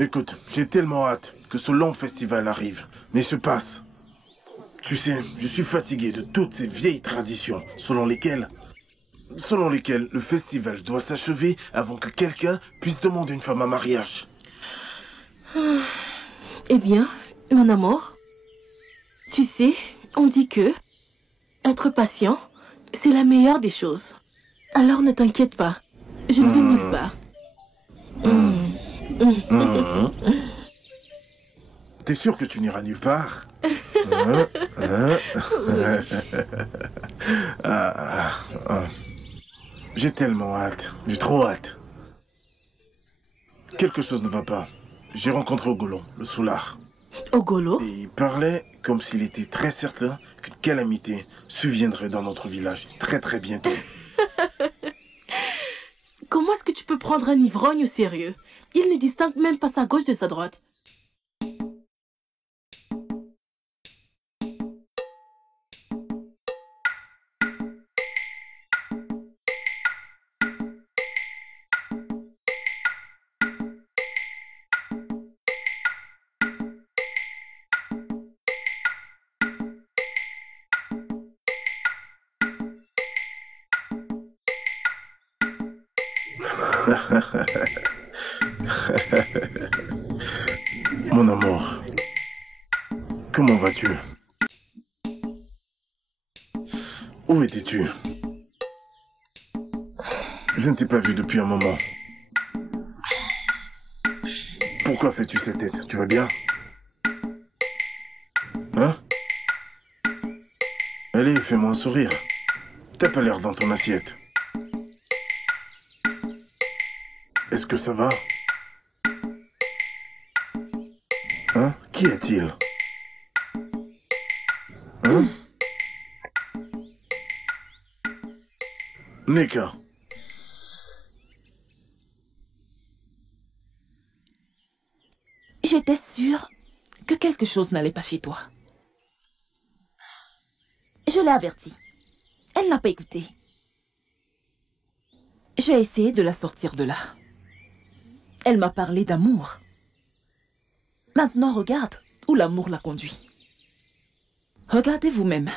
Écoute, j'ai tellement hâte que ce long festival arrive. Mais se passe. Tu sais, je suis fatigué de toutes ces vieilles traditions selon lesquelles le festival doit s'achever avant que quelqu'un puisse demander une femme en mariage. Eh bien, mon amour, tu sais, on dit que être patient, c'est la meilleure des choses. Alors ne t'inquiète pas, je ne vais nulle part. T'es sûr que tu n'iras nulle part? J'ai tellement hâte, j'ai trop hâte. Quelque chose ne va pas. J'ai rencontré Ogolon, le soulard. Ogolo? Et il parlait comme s'il était très certain qu'une calamité surviendrait dans notre village très très bientôt. Comment est-ce que tu peux prendre un ivrogne au sérieux? Il ne distingue même pas sa gauche de sa droite. Mon amour, comment vas-tu? Où étais-tu? Je ne t'ai pas vu depuis un moment. Pourquoi fais-tu cette tête? Tu vas bien? Hein? Allez, fais-moi un sourire. T'as pas l'air dans ton assiette. Est-ce que ça va? Hein? Qui est-il? Hein? Neka. J'étais sûre que quelque chose n'allait pas chez toi. Je l'ai avertie. Elle n'a pas écouté. J'ai essayé de la sortir de là. Elle m'a parlé d'amour. Maintenant, regarde où l'amour l'a conduit. Regardez vous-même.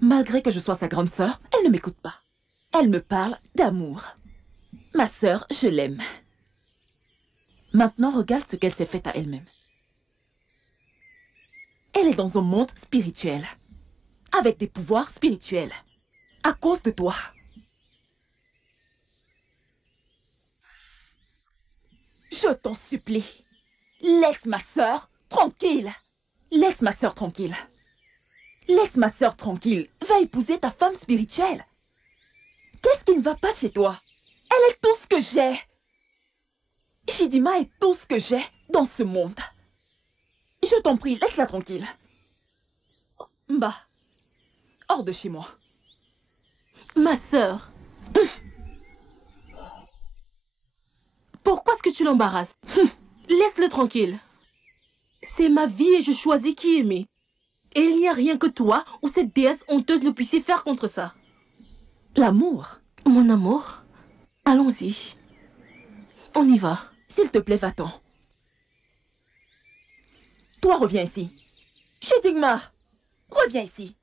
Malgré que je sois sa grande sœur, elle ne m'écoute pas. Elle me parle d'amour. Ma sœur, je l'aime. Maintenant, regarde ce qu'elle s'est faite à elle-même. Elle est dans un monde spirituel, avec des pouvoirs spirituels, à cause de toi. Je t'en supplie, laisse ma sœur tranquille. Laisse ma sœur tranquille. Laisse ma sœur tranquille. Va épouser ta femme spirituelle. Qu'est-ce qui ne va pas chez toi? Elle est tout ce que j'ai. Chidima est tout ce que j'ai dans ce monde. Je t'en prie, laisse-la tranquille. Bah, hors de chez moi. Ma sœur. Pourquoi est-ce que tu l'embarrasses? Laisse-le tranquille. C'est ma vie et je choisis qui aimer. Et il n'y a rien que toi ou cette déesse honteuse ne puissiez faire contre ça. L'amour. Mon amour, allons-y. On y va. S'il te plaît, va-t'en. Toi, reviens ici. Chidingma, reviens ici.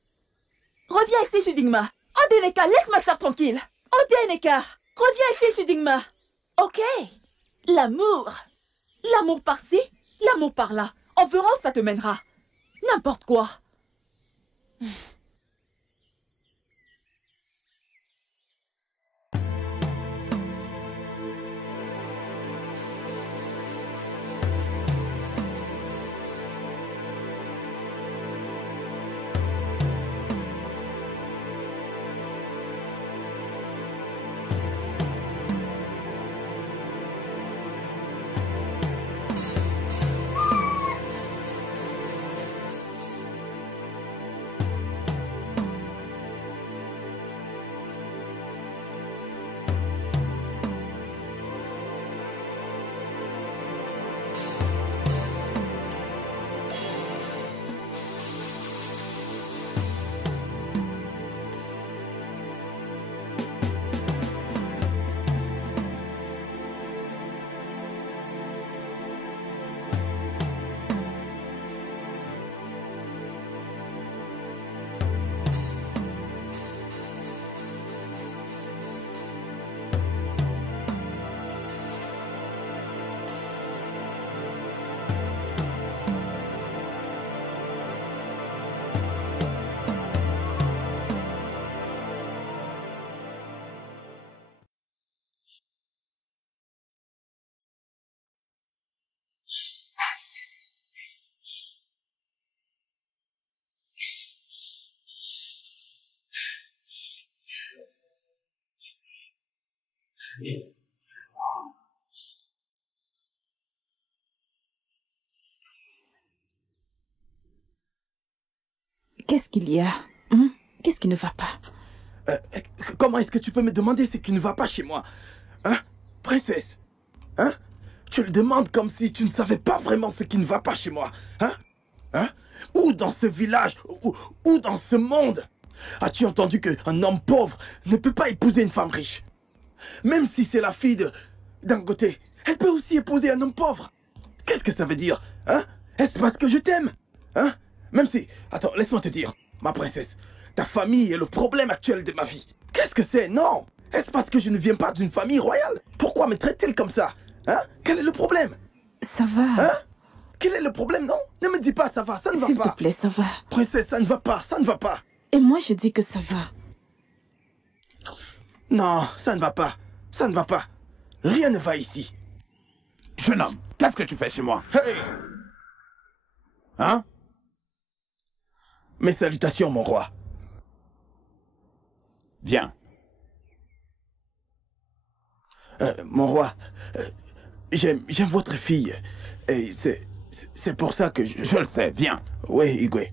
Reviens ici, Chidingma. Odeneka, laisse ma soeur tranquille. Odeneka, reviens ici, Chidingma. Ok. L'amour. L'amour par-ci, l'amour par-là. On verra où ça te mènera. N'importe quoi. Qu'est-ce qu'il y a? Qu'est-ce qui ne va pas? Comment est-ce que tu peux me demander ce qui ne va pas chez moi? Hein? Princesse? Hein? Tu le demandes comme si tu ne savais pas vraiment ce qui ne va pas chez moi. Hein? Hein? Où dans ce village, où dans ce monde, as-tu entendu qu'un homme pauvre ne peut pas épouser une femme riche? Même si c'est la fille de Dangote, elle peut aussi épouser un homme pauvre. Qu'est-ce que ça veut dire? Hein? Est-ce parce que je t'aime? Hein? Même si... Attends, laisse-moi te dire, ma princesse, ta famille est le problème actuel de ma vie. Qu'est-ce que c'est? Non! Est-ce parce que je ne viens pas d'une famille royale? Pourquoi me traite-t-elle comme ça? Hein? Quel est le problème? Ça va. Hein? Quel est le problème, non? Ne me dis pas ça va, ça ne va pas. S'il te plaît, ça va. Princesse, ça ne va pas, ça ne va pas. Et moi, je dis que ça va. Non, ça ne va pas. Ça ne va pas. Rien ne va ici. Jeune homme, qu'est-ce que tu fais chez moi? Hey! Hein? Mes salutations, mon roi. Viens. Mon roi, j'aime votre fille. Et c'est pour ça que je... Je le sais, viens. Oui, Igwe.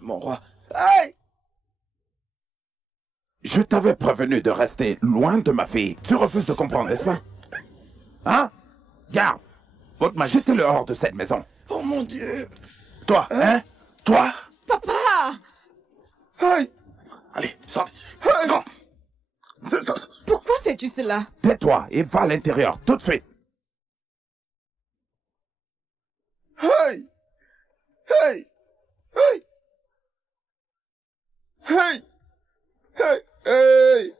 Mon roi... Aïe! Je t'avais prévenu de rester loin de ma fille. Tu refuses de comprendre, n'est-ce pas? Hein? Garde! Votre majesté le hors de cette maison. Oh mon Dieu! Toi, hein? Toi? Papa! Aïe! Allez, sors d'ici. Aïe! Sors. Pourquoi fais-tu cela? Tais-toi et va à l'intérieur, tout de suite. Aïe! Aïe! Aïe! Aïe! Aïe! Aïe!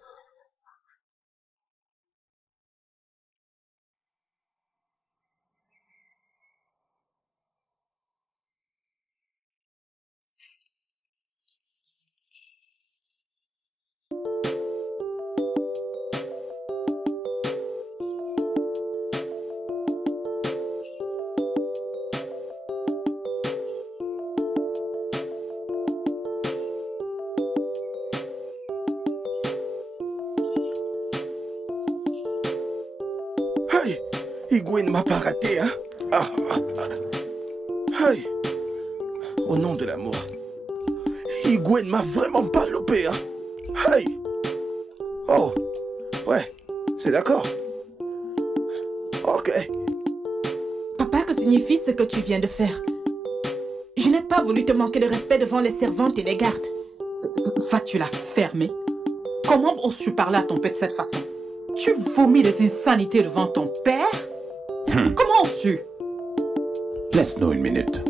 Aïe! Igwe ne m'a pas raté, hein? Aïe! Au nom de l'amour. Igwe ne m'a vraiment pas loupé, hein? Aïe! Oh! Ouais, c'est d'accord. Ok. Papa, que signifie ce que tu viens de faire? Je n'ai pas voulu te manquer de respect devant les servantes et les gardes. Vas-tu la fermer? Comment oses-tu parler à ton père de cette façon? Tu vomis des insanités devant ton père? Comment oses-tu? Laisse-nous une minute.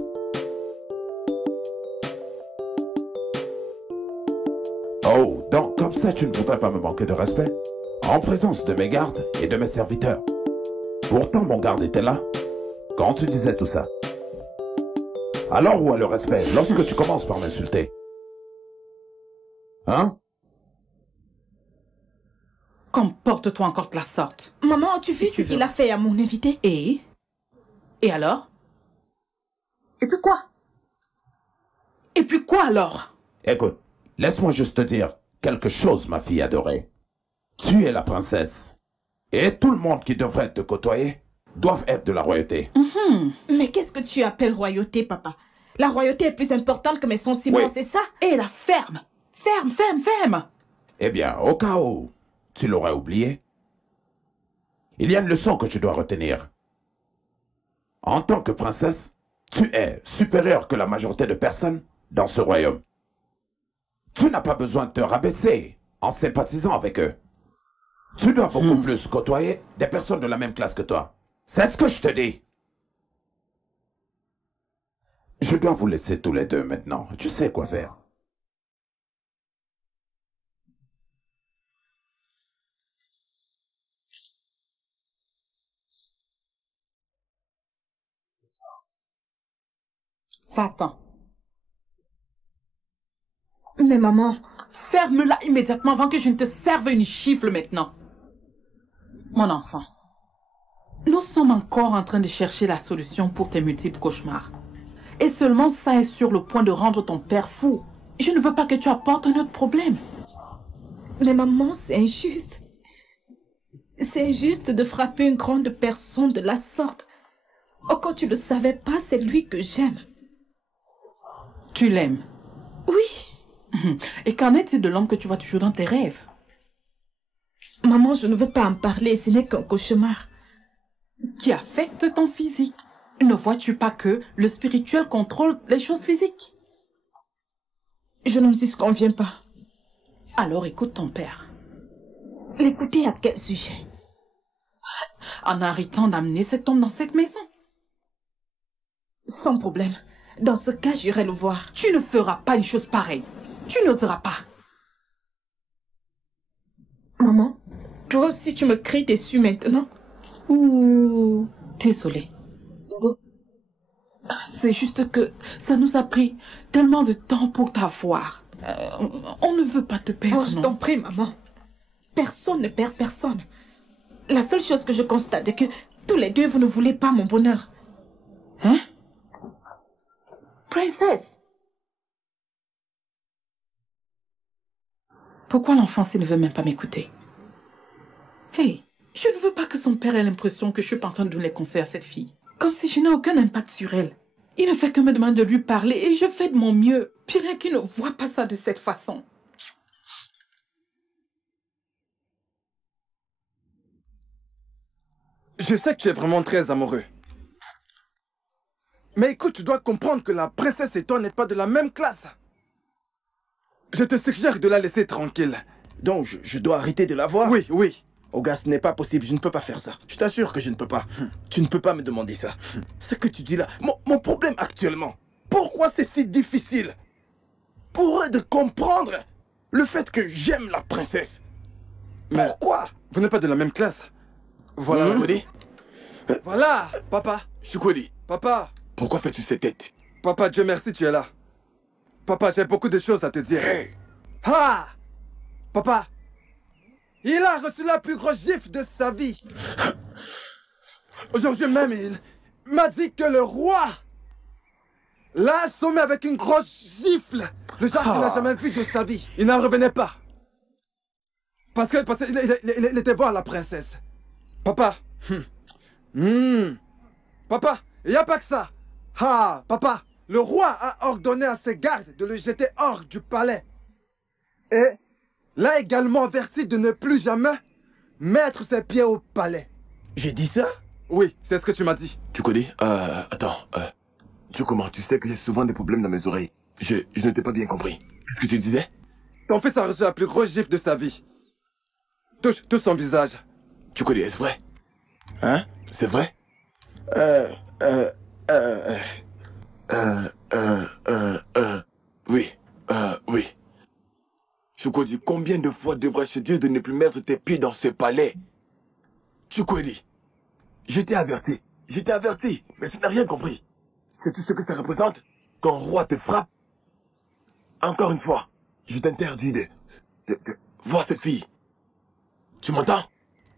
Oh, donc comme ça tu ne voudrais pas me manquer de respect? En présence de mes gardes et de mes serviteurs. Pourtant mon garde était là quand tu disais tout ça. Alors où est le respect lorsque tu commences par m'insulter? Hein? Comporte-toi encore de la sorte. Maman, as-tu vu ce qu'il a fait à mon invité? Et alors? Et puis quoi? Et puis quoi alors? Écoute, laisse-moi juste te dire quelque chose, ma fille adorée. Tu es la princesse. Et tout le monde qui devrait te côtoyer doivent être de la royauté. Mais qu'est-ce que tu appelles royauté, papa? La royauté est plus importante que mes sentiments, Oui. c'est ça? Et la ferme! Ferme, ferme, ferme! Eh bien, au cas où tu l'aurais oublié, il y a une leçon que tu dois retenir. En tant que princesse, tu es supérieure que la majorité de personnes dans ce royaume. Tu n'as pas besoin de te rabaisser en sympathisant avec eux. Tu dois beaucoup plus côtoyer des personnes de la même classe que toi. C'est ce que je te dis. Je dois vous laisser tous les deux maintenant. Tu sais quoi faire. Va-t'en. Mais maman... Ferme-la immédiatement avant que je ne te serve une gifle maintenant. Mon enfant, nous sommes encore en train de chercher la solution pour tes multiples cauchemars. Et seulement ça est sur le point de rendre ton père fou. Je ne veux pas que tu apportes un autre problème. Mais maman, c'est injuste. C'est injuste de frapper une grande personne de la sorte. Oh, quand tu ne le savais pas, c'est lui que j'aime. Tu l'aimes? Oui. Et qu'en est-il de l'homme que tu vois toujours dans tes rêves? Maman, je ne veux pas en parler, ce n'est qu'un cauchemar. Qui affecte ton physique. Ne vois-tu pas que le spirituel contrôle les choses physiques? Je n'en disconviens pas. Alors écoute ton père. L'écouter à quel sujet? En arrêtant d'amener cet homme dans cette maison. Sans problème. Dans ce cas, j'irai le voir. Tu ne feras pas une chose pareille. Tu n'oseras pas. Maman, toi aussi tu me cries dessus maintenant? Ouh, désolée. C'est juste que ça nous a pris tellement de temps pour t'avoir. On ne veut pas te perdre, Oh, je t'en prie, maman. Personne ne perd personne. La seule chose que je constate est que tous les deux, vous ne voulez pas mon bonheur. Hein? Princesse! Pourquoi l'enfant s'il ne veut même pas m'écouter? Hey, je ne veux pas que son père ait l'impression que je suis pas en train de donner conseils à cette fille. Comme si je n'ai aucun impact sur elle. Il ne fait que me demander de lui parler et je fais de mon mieux. Puis rien qu'il ne voit pas ça de cette façon. Je sais que tu es vraiment très amoureux. Mais écoute, tu dois comprendre que la princesse et toi n'êtes pas de la même classe. Je te suggère de la laisser tranquille. Donc, je dois arrêter de la voir? Oui, oui. Olga, ce n'est pas possible, je ne peux pas faire ça. Je t'assure que je ne peux pas. Tu ne peux pas me demander ça. Ce que tu dis là, mon problème actuellement, pourquoi c'est si difficile pour eux de comprendre le fait que j'aime la princesse? Mais Pourquoi? vous n'êtes pas de la même classe. Voilà. Voilà, papa. Chukwudi, Papa. pourquoi fais-tu cette tête? Papa, Dieu merci, tu es là. Papa, j'ai beaucoup de choses à te dire. Hey. Ah! Papa, il a reçu la plus grosse gifle de sa vie. Aujourd'hui même, il m'a dit que le roi l'a assommé avec une grosse gifle. Le genre qu'il n'a jamais vu de sa vie. Il n'en revenait pas. Parce qu'il était voir la princesse. Papa. Papa, il n'y a pas que ça. Ah, papa, le roi a ordonné à ses gardes de le jeter hors du palais. Et l'a également averti de ne plus jamais mettre ses pieds au palais. J'ai dit ça? Oui, c'est ce que tu m'as dit. Tu connais attends, comment tu sais que j'ai souvent des problèmes dans mes oreilles. Je ne t'ai pas bien compris. Qu'est-ce que tu disais? Ton fils a reçu la plus grosse gifle de sa vie. Touche son visage. Tu connais, est-ce vrai? Hein? C'est vrai? Oui, oui. Chukwudi, combien de fois devrais-je te dire de ne plus mettre tes pieds dans ce palais? Chukwudi, je t'ai averti, mais tu n'as rien compris. Sais-tu ce que ça représente? Qu'un roi te frappe? Encore une fois, je t'interdis de voir cette fille. Tu m'entends?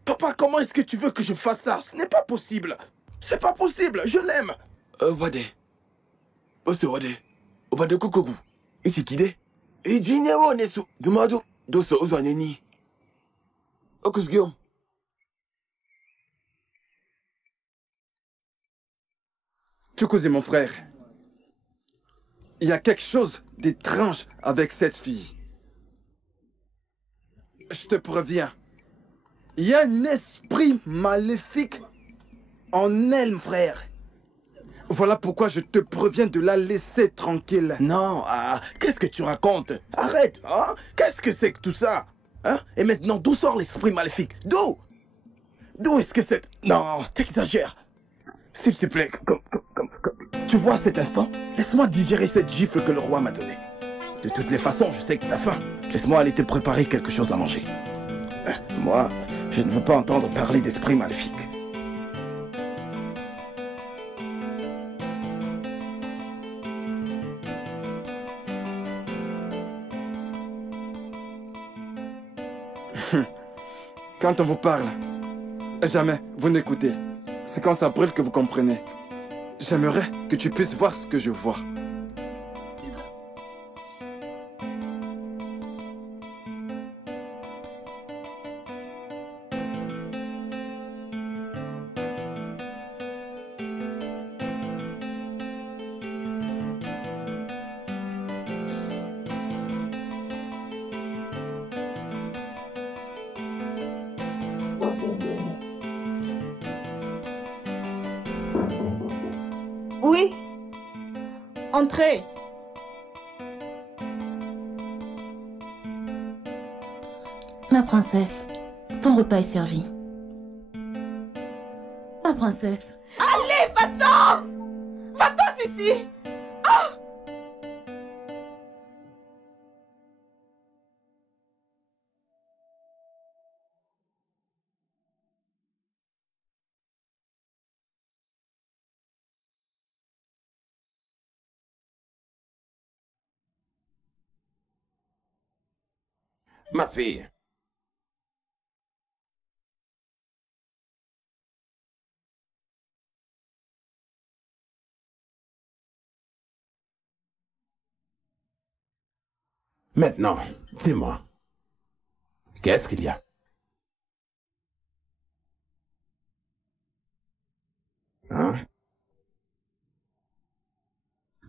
Papa, comment est-ce que tu veux que je fasse ça? Ce n'est pas possible. C'est pas possible, je l'aime. Wade. Ose wade. Obade kukogu. Ishikide. Ejinyewo nesu. Dumado. Doso ozwaneni. Okusgiom. Chukwudi, mon frère. Il y a quelque chose d'étrange avec cette fille. Je te préviens. Il y a un esprit maléfique en elle, mon frère. Voilà pourquoi je te préviens de la laisser tranquille. Non, qu'est-ce que tu racontes? Arrête, hein? Qu'est-ce que c'est que tout ça? Hein? Et maintenant, d'où sort l'esprit maléfique? D'où? D'où est-ce que c'est... Non, t'exagères. S'il te plaît, tu vois cet instant? Laisse-moi digérer cette gifle que le roi m'a donnée. De toutes les façons, je sais que t'as faim. Laisse-moi aller te préparer quelque chose à manger. Moi, je ne veux pas entendre parler d'esprit maléfique. Quand on vous parle, jamais vous n'écoutez. C'est quand ça brûle que vous comprenez. J'aimerais que tu puisses voir ce que je vois. Oui. Entrez. Ma princesse, ton repas est servi. Ma princesse. Allez, va-t'en! Va-t'en d'ici! Ah! Ma fille. Maintenant, dis-moi, qu'est-ce qu'il y a? Hein?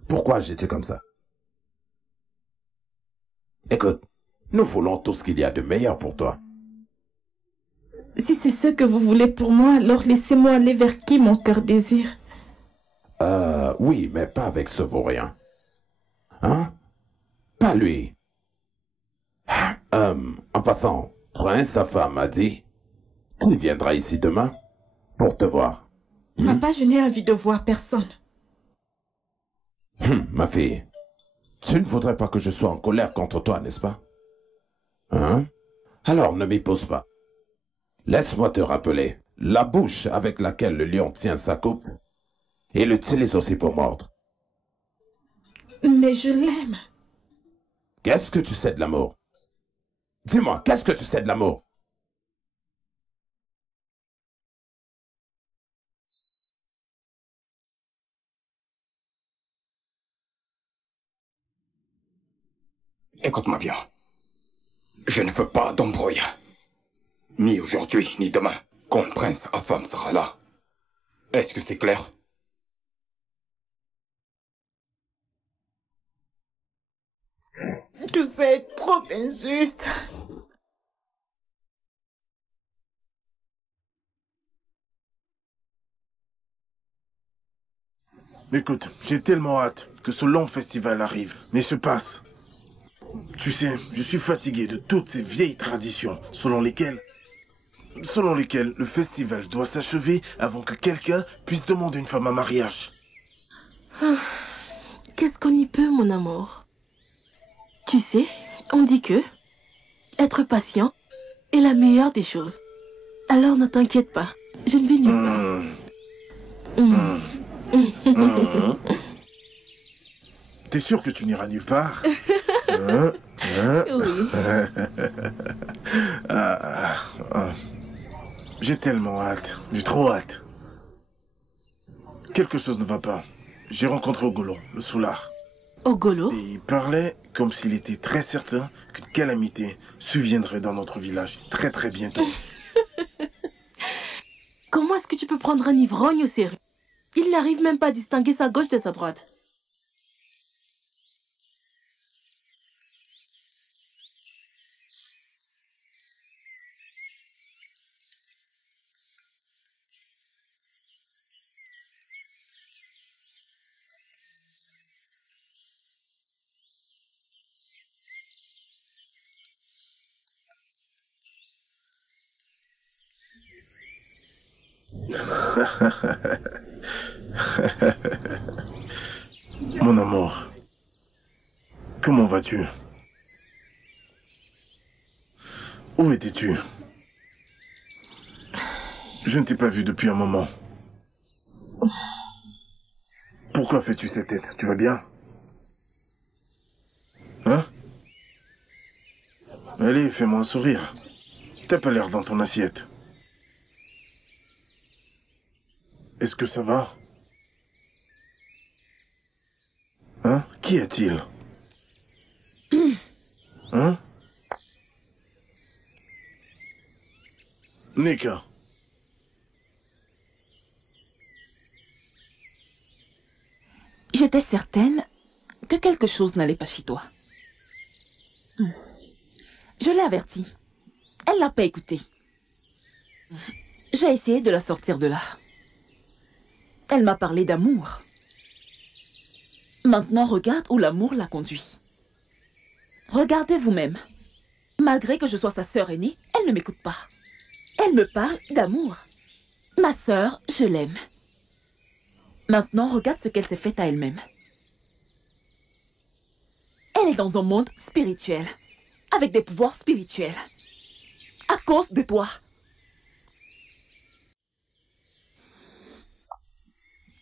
Pourquoi j'étais comme ça? Écoute, nous voulons tout ce qu'il y a de meilleur pour toi. Si c'est ce que vous voulez pour moi, alors laissez-moi aller vers qui mon cœur désire. Oui, mais pas avec ce vaurien. Hein? Pas lui. En passant, Prince, sa femme, a dit qu'il viendra ici demain pour te voir. Papa, je n'ai envie de voir personne. Ma fille, tu ne voudrais pas que je sois en colère contre toi, n'est-ce pas? Hein? Alors ne m'y pose pas. Laisse-moi te rappeler, la bouche avec laquelle le lion tient sa coupe, il l'utilise aussi pour mordre. Mais je l'aime. Qu'est-ce que tu sais de l'amour? Dis-moi, qu'est-ce que tu sais de l'amour? Écoute-moi bien. Je ne veux pas d'embrouille. Ni aujourd'hui, ni demain. Quand le prince à femme sera là. Est-ce que c'est clair? Tout ça est trop injuste. Écoute, j'ai tellement hâte que ce long festival arrive, mais se passe. Tu sais, je suis fatigué de toutes ces vieilles traditions selon lesquelles le festival doit s'achever avant que quelqu'un puisse demander une femme en mariage. Qu'est-ce qu'on y peut, mon amour? Tu sais, on dit que être patient est la meilleure des choses. Alors ne t'inquiète pas, je ne vais nulle part. T'es sûr que tu n'iras nulle part? Oui. J'ai tellement hâte, j'ai trop hâte. Quelque chose ne va pas. J'ai rencontré Ogolo, le soulard. Ogolo? Et il parlait comme s'il était très certain qu'une calamité surviendrait dans notre village très très bientôt. Comment est-ce que tu peux prendre un ivrogne au sérieux? Il n'arrive même pas à distinguer sa gauche de sa droite. Mon amour, comment vas-tu? Où étais-tu? Je ne t'ai pas vu depuis un moment. Pourquoi fais-tu cette tête? Tu vas bien? Hein? Allez, fais-moi un sourire. T'as pas l'air dans ton assiette. Est-ce que ça va? Hein? Qu'y a-t-il? Hein? Nika. J'étais certaine que quelque chose n'allait pas chez toi. Je l'ai avertie. Elle l'a pas écouté. J'ai essayé de la sortir de là. Elle m'a parlé d'amour. Maintenant, regarde où l'amour l'a conduit. Regardez vous-même. Malgré que je sois sa sœur aînée, elle ne m'écoute pas. Elle me parle d'amour. Ma sœur, je l'aime. Maintenant, regarde ce qu'elle s'est faite à elle-même. Elle est dans un monde spirituel, avec des pouvoirs spirituels. À cause de toi.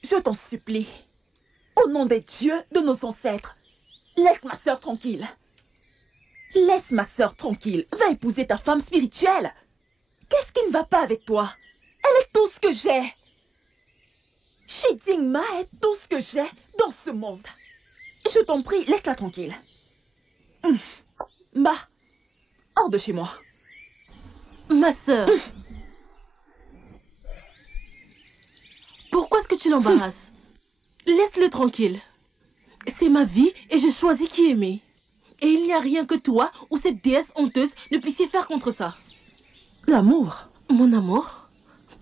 Je t'en supplie, au nom des dieux de nos ancêtres, laisse ma sœur tranquille. Laisse ma sœur tranquille, va épouser ta femme spirituelle. Qu'est-ce qui ne va pas avec toi? Elle est tout ce que j'ai. Shidingma est tout ce que j'ai dans ce monde. Je t'en prie, laisse-la tranquille. Ma, hors de chez moi. Ma sœur. Pourquoi est-ce que tu l'embarrasses? Laisse-le tranquille. C'est ma vie et je choisis qui aimer. Et il n'y a rien que toi ou cette déesse honteuse ne puissiez faire contre ça. L'amour. Mon amour,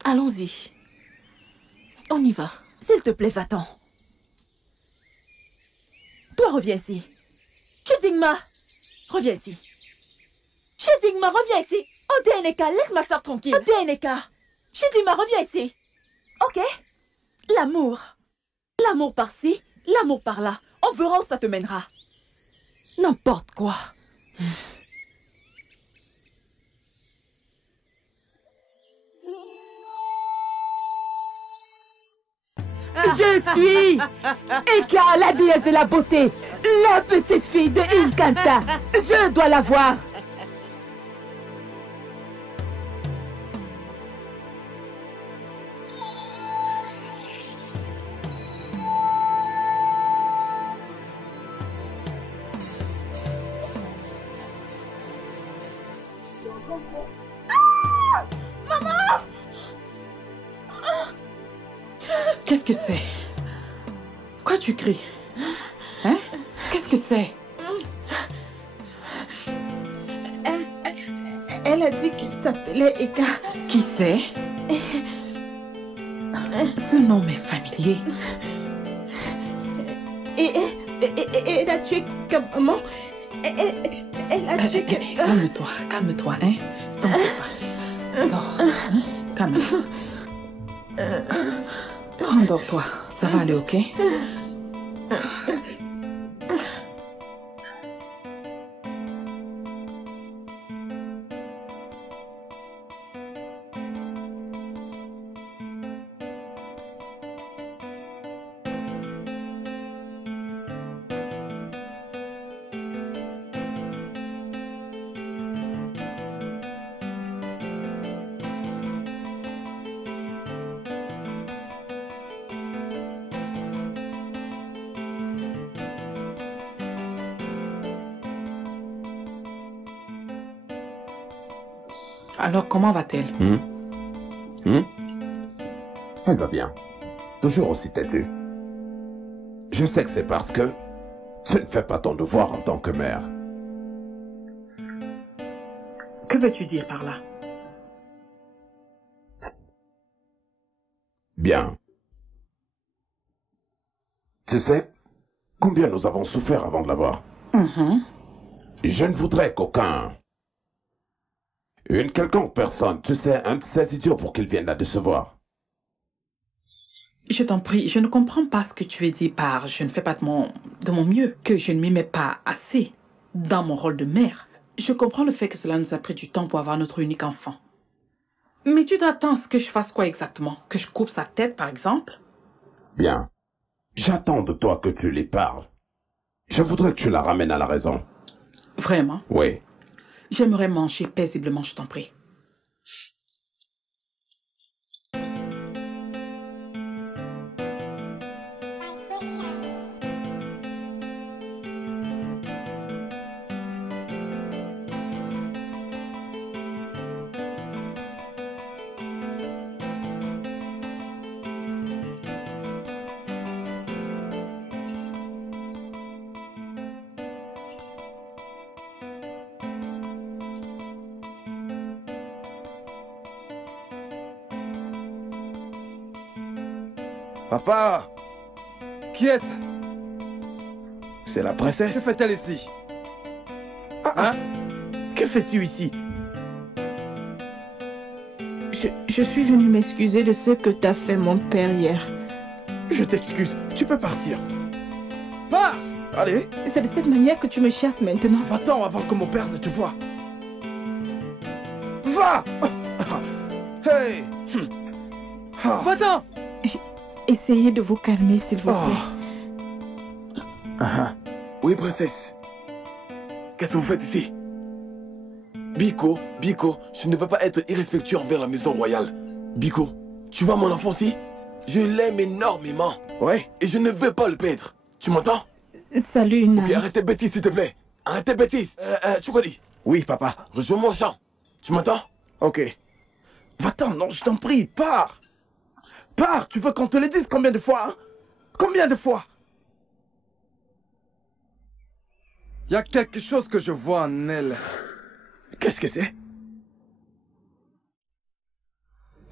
allons-y. On y va. S'il te plaît, va-t'en. Toi, reviens ici. Shidingma, reviens ici. Shidingma, reviens ici. Odeneka, laisse ma soeur tranquille. Odeneka. Shidingma, reviens ici. Ok? L'amour. L'amour par-ci, l'amour par-là. On verra où ça te mènera. N'importe quoi. Je suis Eka, la déesse de la beauté, la petite fille de Inkanta. Je dois la voir. Qu'est-ce que c'est? Pourquoi tu cries? Hein? Qu'est-ce que c'est? Elle a dit qu'elle s'appelait Eka. Qui c'est? Ce nom m'est familier. Et elle a tué maman. Elle a tué quelqu'un. Calme-toi, calme-toi, hein? T'en fais pas. Dors, hein? Calme-toi. Endors-toi, ça va aller, ok? Alors, comment va-t-elle? Elle va bien. Toujours aussi têtue. Je sais que c'est parce que tu ne fais pas ton devoir en tant que mère. Que veux-tu dire par là? Bien. Tu sais combien nous avons souffert avant de l'avoir? Je ne voudrais qu'aucun... Une quelconque personne, tu sais, un de ces idiots pour qu'ils viennent la décevoir. Je t'en prie, je ne comprends pas ce que tu veux dire par « je ne fais pas de mon mieux », que je ne m'y mets pas assez dans mon rôle de mère. Je comprends le fait que cela nous a pris du temps pour avoir notre unique enfant. Mais tu t'attends à ce que je fasse quoi exactement? Que je coupe sa tête, par exemple? Bien. J'attends de toi que tu lui parles. Je voudrais que tu la ramènes à la raison. Vraiment? Oui. J'aimerais manger paisiblement, je t'en prie. Papa! Qui est-ce? C'est la Que princesse. fait-elle ici? Hein? Que fais-tu ici? Je suis venue m'excuser de ce que t'as fait mon père hier. Je t'excuse, tu peux partir. Pars! Allez, C'est de cette manière que tu me chasses maintenant. va-t'en avant que mon père ne te voie. Va! Hey! Ah. Va-t'en! Essayez de vous calmer, s'il vous Oh. plaît. Ah. Oui, princesse. Qu'est-ce que vous faites ici? Biko, je ne veux pas être irrespectueux envers la maison royale. Biko, tu vois mon enfant ici? Je l'aime énormément. Ouais? Et je ne veux pas le perdre. Tu m'entends? Salut, Ok, Nana. arrête tes bêtises, s'il te plaît. Arrête tes bêtises. Tu quoi dit? Oui, papa. Rejoins-moi au champ. Tu m'entends? Ok. Va-t'en, non, je t'en prie, pars. Pars, tu veux qu'on te le dise combien de fois, hein? Combien de fois? Il y a quelque chose que je vois en elle. Qu'est-ce que c'est?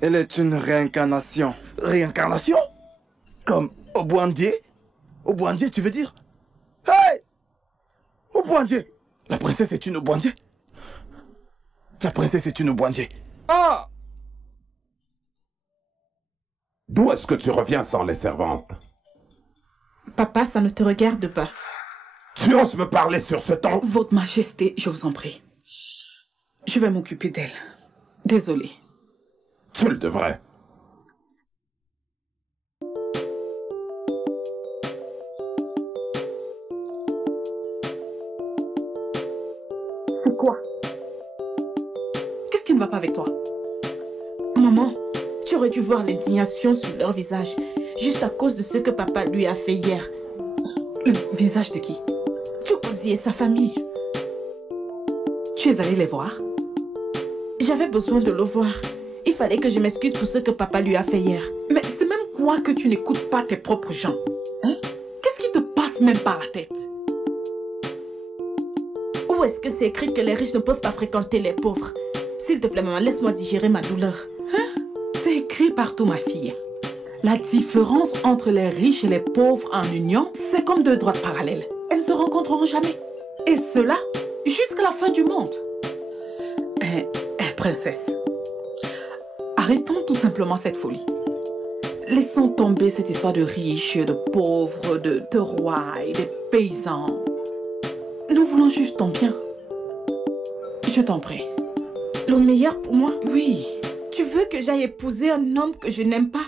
Elle est une réincarnation. Réincarnation? Comme Obouandie? Obouandie, tu veux dire? Hey! Obouandie! La princesse est une Obouandie? La princesse est une Obouandie. Ah! D'où est-ce que tu reviens sans les servantes? Papa, ça ne te regarde pas. Tu oses me parler sur ce ton? Votre Majesté, je vous en prie. Je vais m'occuper d'elle. Désolée. Tu le devrais. C'est quoi? Qu'est-ce qui ne va pas avec toi? Maman, tu aurais dû voir l'indignation sur leur visage, juste à cause de ce que papa lui a fait hier. Le visage de qui? Chukwuzi et sa famille. Tu es allée les voir? J'avais besoin de le voir. Il fallait que je m'excuse pour ce que papa lui a fait hier. Mais c'est même quoi que tu n'écoutes pas tes propres gens? Hein? Qu'est-ce qui te passe même par la tête? Où est-ce que c'est écrit que les riches ne peuvent pas fréquenter les pauvres? S'il te plaît, maman, laisse-moi digérer ma douleur. Hein? C'est écrit partout, ma fille. La différence entre les riches et les pauvres en union, c'est comme deux droites parallèles. Elles ne se rencontreront jamais. Et cela, jusqu'à la fin du monde. Princesse, arrêtons tout simplement cette folie. Laissons tomber cette histoire de riches, de pauvres, de rois et des paysans. Nous voulons juste ton bien. Je t'en prie. Le meilleur pour moi? Oui. Tu veux que j'aille épouser un homme que je n'aime pas?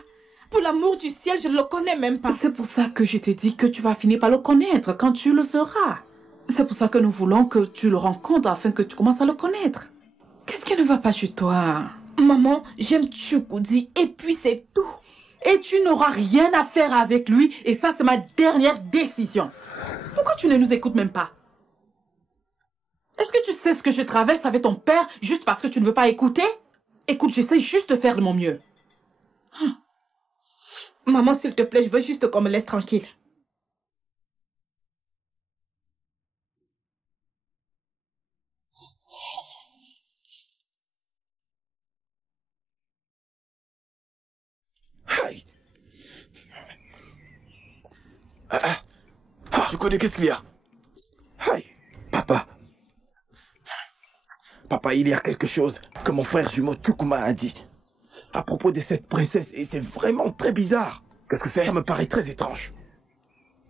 Pour l'amour du ciel, je ne le connais même pas. C'est pour ça que je te dis que tu vas finir par le connaître quand tu le feras. C'est pour ça que nous voulons que tu le rencontres afin que tu commences à le connaître. Qu'est-ce qui ne va pas chez toi? Maman, j'aime Chukwuzi et puis c'est tout. Et tu n'auras rien à faire avec lui et ça c'est ma dernière décision. Pourquoi tu ne nous écoutes même pas? Est-ce que tu sais ce que je traverse avec ton père juste parce que tu ne veux pas écouter? Écoute, j'essaie juste de faire de mon mieux. Maman, s'il te plaît, je veux juste qu'on me laisse tranquille. Aïe. Tu connais qu'est-ce qu'il y a? Aïe. Papa. Papa, il y a quelque chose que mon frère jumeau Chukuma a dit à propos de cette princesse et c'est vraiment très bizarre. Qu'est-ce que c'est? Ça me paraît très étrange.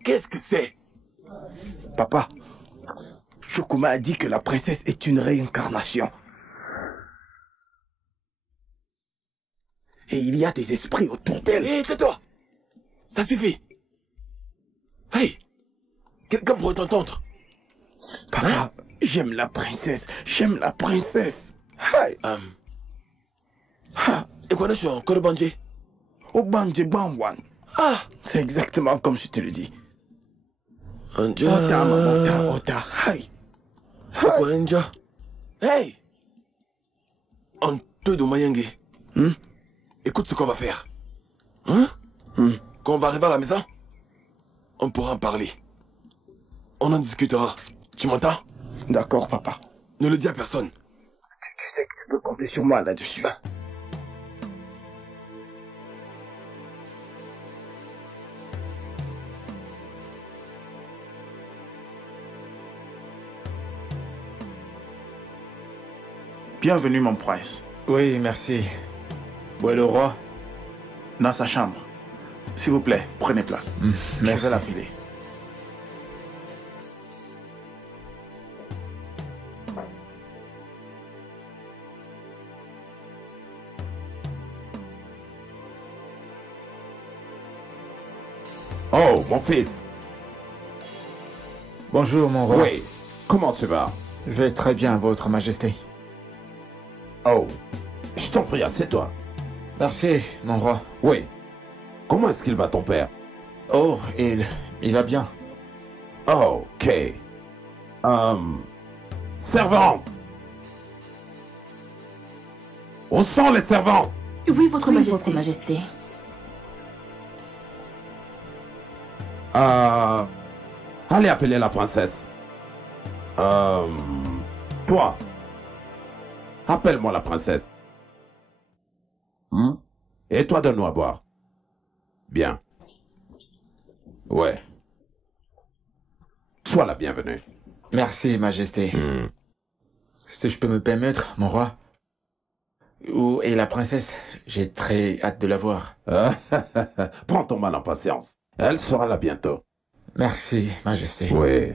Qu'est-ce que c'est? Papa, Chukuma a dit que la princesse est une réincarnation. Et il y a des esprits autour d'elle. Hé, tais-toi! Ça suffit! Hey! Quelqu'un pourrait t'entendre? Papa, j'aime la princesse. J'aime la princesse. Aïe. Et quoi, je suis en Korobanje? Obanje Bangwan. Ah! C'est exactement comme je te le dis. Anja. Ota, maman, ota. Aïe. Quoi, Anja? Hey! On te demande. Écoute ce qu'on va faire. Quand on va arriver à la maison, on pourra en parler. On en discutera. Tu m'entends? D'accord, papa. Ne le dis à personne. Tu sais que tu peux compter sur moi là-dessus. Bienvenue, mon prince. Oui, merci. Où est le roi? Dans sa chambre. S'il vous plaît, prenez place. Je Merci. vais l'appeler. Oh, mon fils. Bonjour, mon roi. Oui. Comment tu vas? Je vais très bien, votre majesté. Oh, je t'en prie, assieds-toi. Merci, mon roi. Oui. Comment est-ce qu'il va, ton père? Oh, il va bien. Oh, ok. Servant! Où sont les servants? Oui, votre Oui, majesté. votre majesté. Allez appeler la princesse. Toi, appelle-moi la princesse. Et toi, donne-nous à boire. Bien. Ouais. Sois la bienvenue. Merci, majesté. Si je peux me permettre, mon roi. Où est la princesse? J'ai très hâte de la voir. Prends ton mal en patience. Elle sera là bientôt. Merci, majesté. Oui.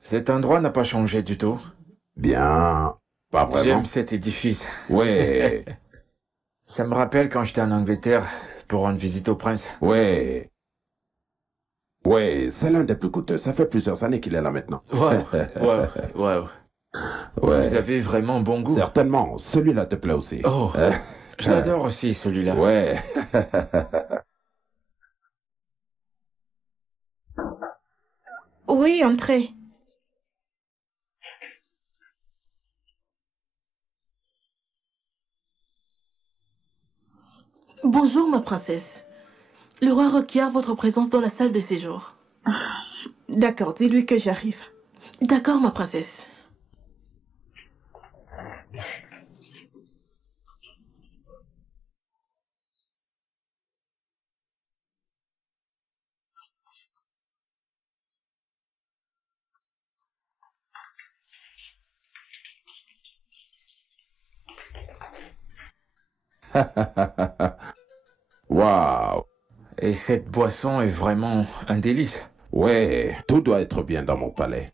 Cet endroit n'a pas changé du tout. Bien. Pas vraiment. J'aime cet édifice. Oui. Ça me rappelle quand j'étais en Angleterre pour rendre visite au prince. Oui. Oui, c'est l'un des plus coûteux. Ça fait plusieurs années qu'il est là maintenant. Wow, wow, wow. Ouais. Vous avez vraiment bon goût. Certainement. Celui-là te plaît aussi. Oh, j'adore aussi celui-là. Ouais. Oui, entrez. Bonjour, ma princesse. Le roi requiert votre présence dans la salle de séjour. D'accord, dis-lui que j'arrive. D'accord, ma princesse. Waouh. Et cette boisson est vraiment un délice. Ouais, tout doit être bien dans mon palais.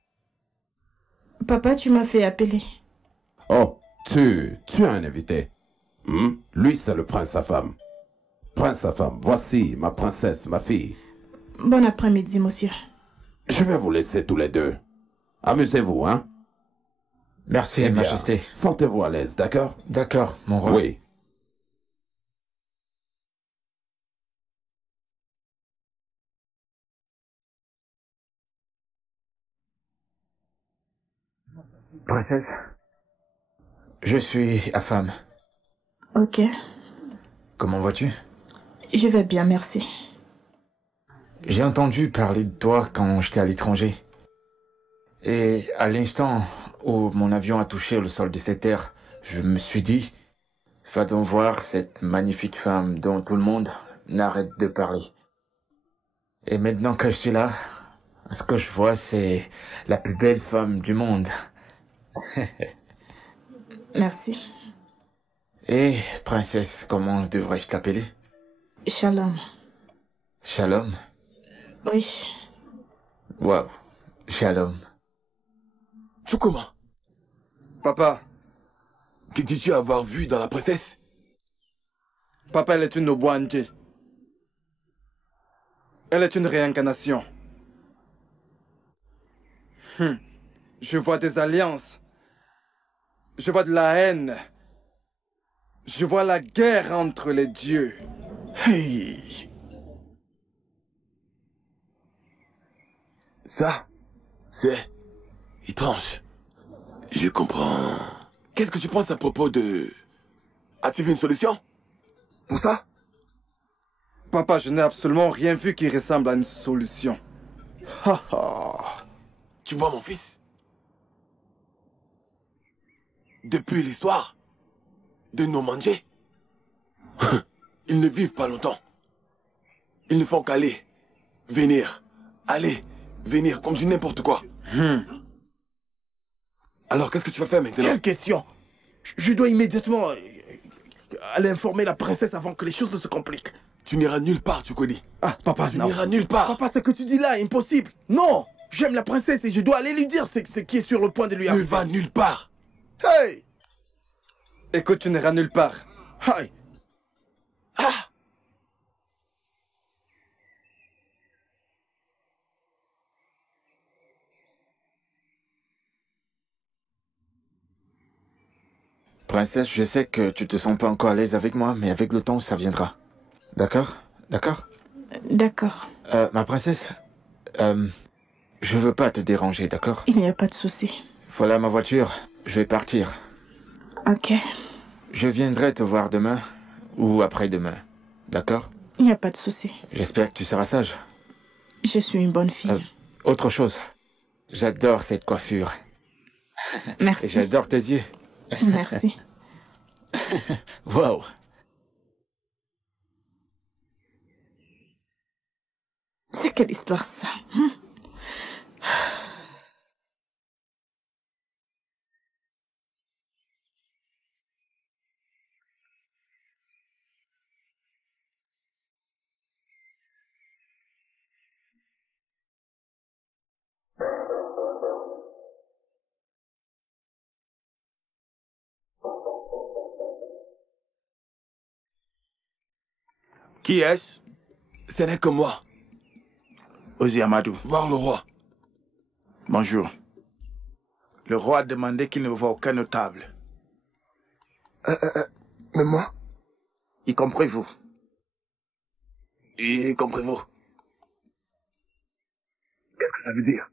Papa, tu m'as fait appeler. Oh, tu as un invité. Lui, c'est le prince, sa femme. Prince, sa femme, voici ma princesse, ma fille. Bon après-midi, monsieur. Je vais vous laisser tous les deux. Amusez-vous, hein? Merci, Eh bien, majesté. sentez-vous à l'aise, d'accord? D'accord, mon roi. Oui. Princesse, je suis Afam. Ok, Comment vas-tu? je vais bien, merci. J'ai entendu parler de toi quand j'étais à l'étranger. Et à l'instant où mon avion a touché le sol de cette terre, je me suis dit, va donc voir cette magnifique femme dont tout le monde n'arrête de parler. Et maintenant que je suis là, ce que je vois, c'est la plus belle femme du monde. Merci. Et, princesse, comment devrais-je t'appeler? Shalom. Shalom? Oui. Wow. Shalom. Chukuma, Papa, que dis-tu avoir vu dans la princesse? papa, elle est une Obwanje. Elle est une réincarnation. Je vois des alliances. Je vois de la haine. Je vois la guerre entre les dieux. Hey. Ça, c'est étrange. Je comprends. Qu'est-ce que tu penses à propos de... As-tu vu une solution pour ça? Papa, je n'ai absolument rien vu qui ressemble à une solution. Tu vois, mon fils, depuis l'histoire de nos mangés, ils ne vivent pas longtemps. Ils ne font qu'aller, venir, aller, venir, comme du n'importe quoi. Alors qu'est-ce que tu vas faire maintenant? Quelle question? Je dois immédiatement aller informer la princesse avant que les choses ne se compliquent. Tu n'iras nulle part, tu connais. Ah, papa, Tu non. n'iras nulle part. Papa, ce que tu dis là est impossible. Non, j'aime la princesse et je dois aller lui dire ce qui est sur le point de lui Ne arriver. va nulle part. Hey! Écoute, tu n'iras nulle part. Hey! Ah! Princesse, je sais que tu te sens pas encore à l'aise avec moi, mais avec le temps, ça viendra. D'accord? D'accord? D'accord. Ma princesse, je veux pas te déranger, d'accord? Il n'y a pas de souci. Voilà ma voiture, je vais partir. Ok. Je viendrai te voir demain ou après-demain, d'accord? Il n'y a pas de souci. J'espère que tu seras sage. Je suis une bonne fille. Autre chose, j'adore cette coiffure. Merci. Et j'adore tes yeux. Merci. Wow. C'est quelle histoire ça? Qui est-ce? Ce n'est que moi. Ozi Amadou. Voir le roi. Bonjour. Le roi a demandé qu'il ne voit aucun notable. Mais moi? Y compris vous. Y compris-vous? Qu'est-ce que ça veut dire?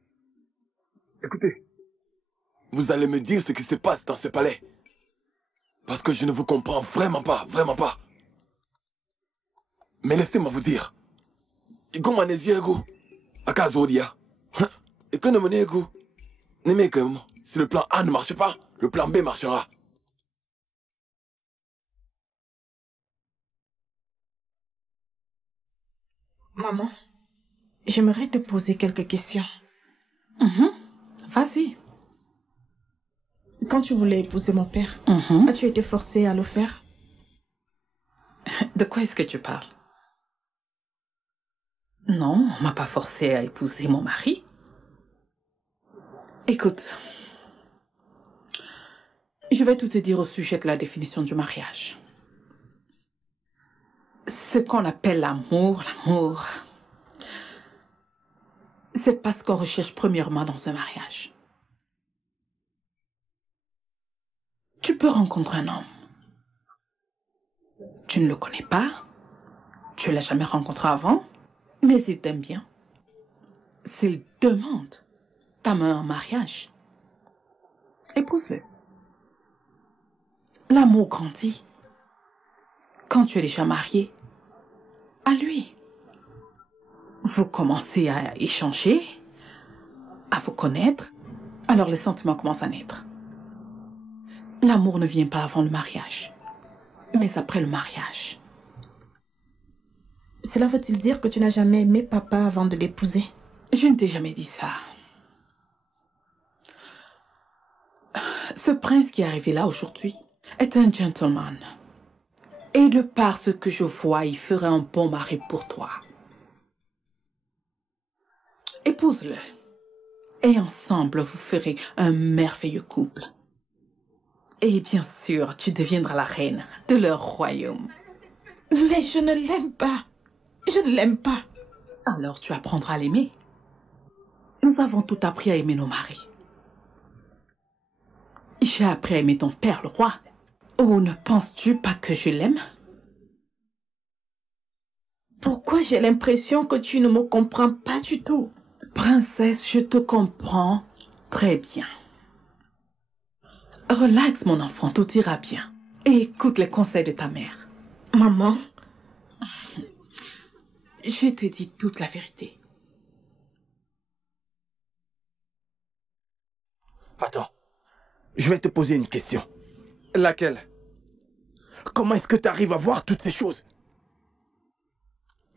Écoutez. Vous allez me dire ce qui se passe dans ce palais. Parce que je ne vous comprends vraiment pas, vraiment pas. Mais laissez-moi vous dire. Igoma Neziego, Akazodia. Et que ne menego. Si le plan A ne marche pas, le plan B marchera. Maman, j'aimerais te poser quelques questions. Vas-y. Quand tu voulais épouser mon père, as-tu été forcée à le faire? De quoi est-ce que tu parles? Non, on m'a pas forcé à épouser mon mari. Écoute, je vais tout te dire au sujet de la définition du mariage. Ce qu'on appelle l'amour, c'est pas ce qu'on recherche premièrement dans un mariage. Tu peux rencontrer un homme. Tu ne le connais pas, tu ne l'as jamais rencontré avant, mais il t'aime bien. S'il demande ta main en mariage, épouse-le. L'amour grandit. Quand tu es déjà marié, à lui. Vous commencez à échanger, à vous connaître, alors les sentiments commencent à naître. L'amour ne vient pas avant le mariage, mais après le mariage. Cela veut-il dire que tu n'as jamais aimé papa avant de l'épouser? Je ne t'ai jamais dit ça. Ce prince qui est arrivé là aujourd'hui est un gentleman. Et de par ce que je vois, il ferait un bon mari pour toi. Épouse-le. Et ensemble, vous ferez un merveilleux couple. Et bien sûr, tu deviendras la reine de leur royaume. Mais je ne l'aime pas. Je ne l'aime pas. Alors tu apprendras à l'aimer. Nous avons tout appris à aimer nos maris. J'ai appris à aimer ton père, le roi. Oh, ne penses-tu pas que je l'aime? Pourquoi j'ai l'impression que tu ne me comprends pas du tout? Princesse, je te comprends très bien. Relax, mon enfant, tout ira bien. Et écoute les conseils de ta mère. Maman, je t'ai dit toute la vérité. Attends, je vais te poser une question. Laquelle? Comment est-ce que tu arrives à voir toutes ces choses?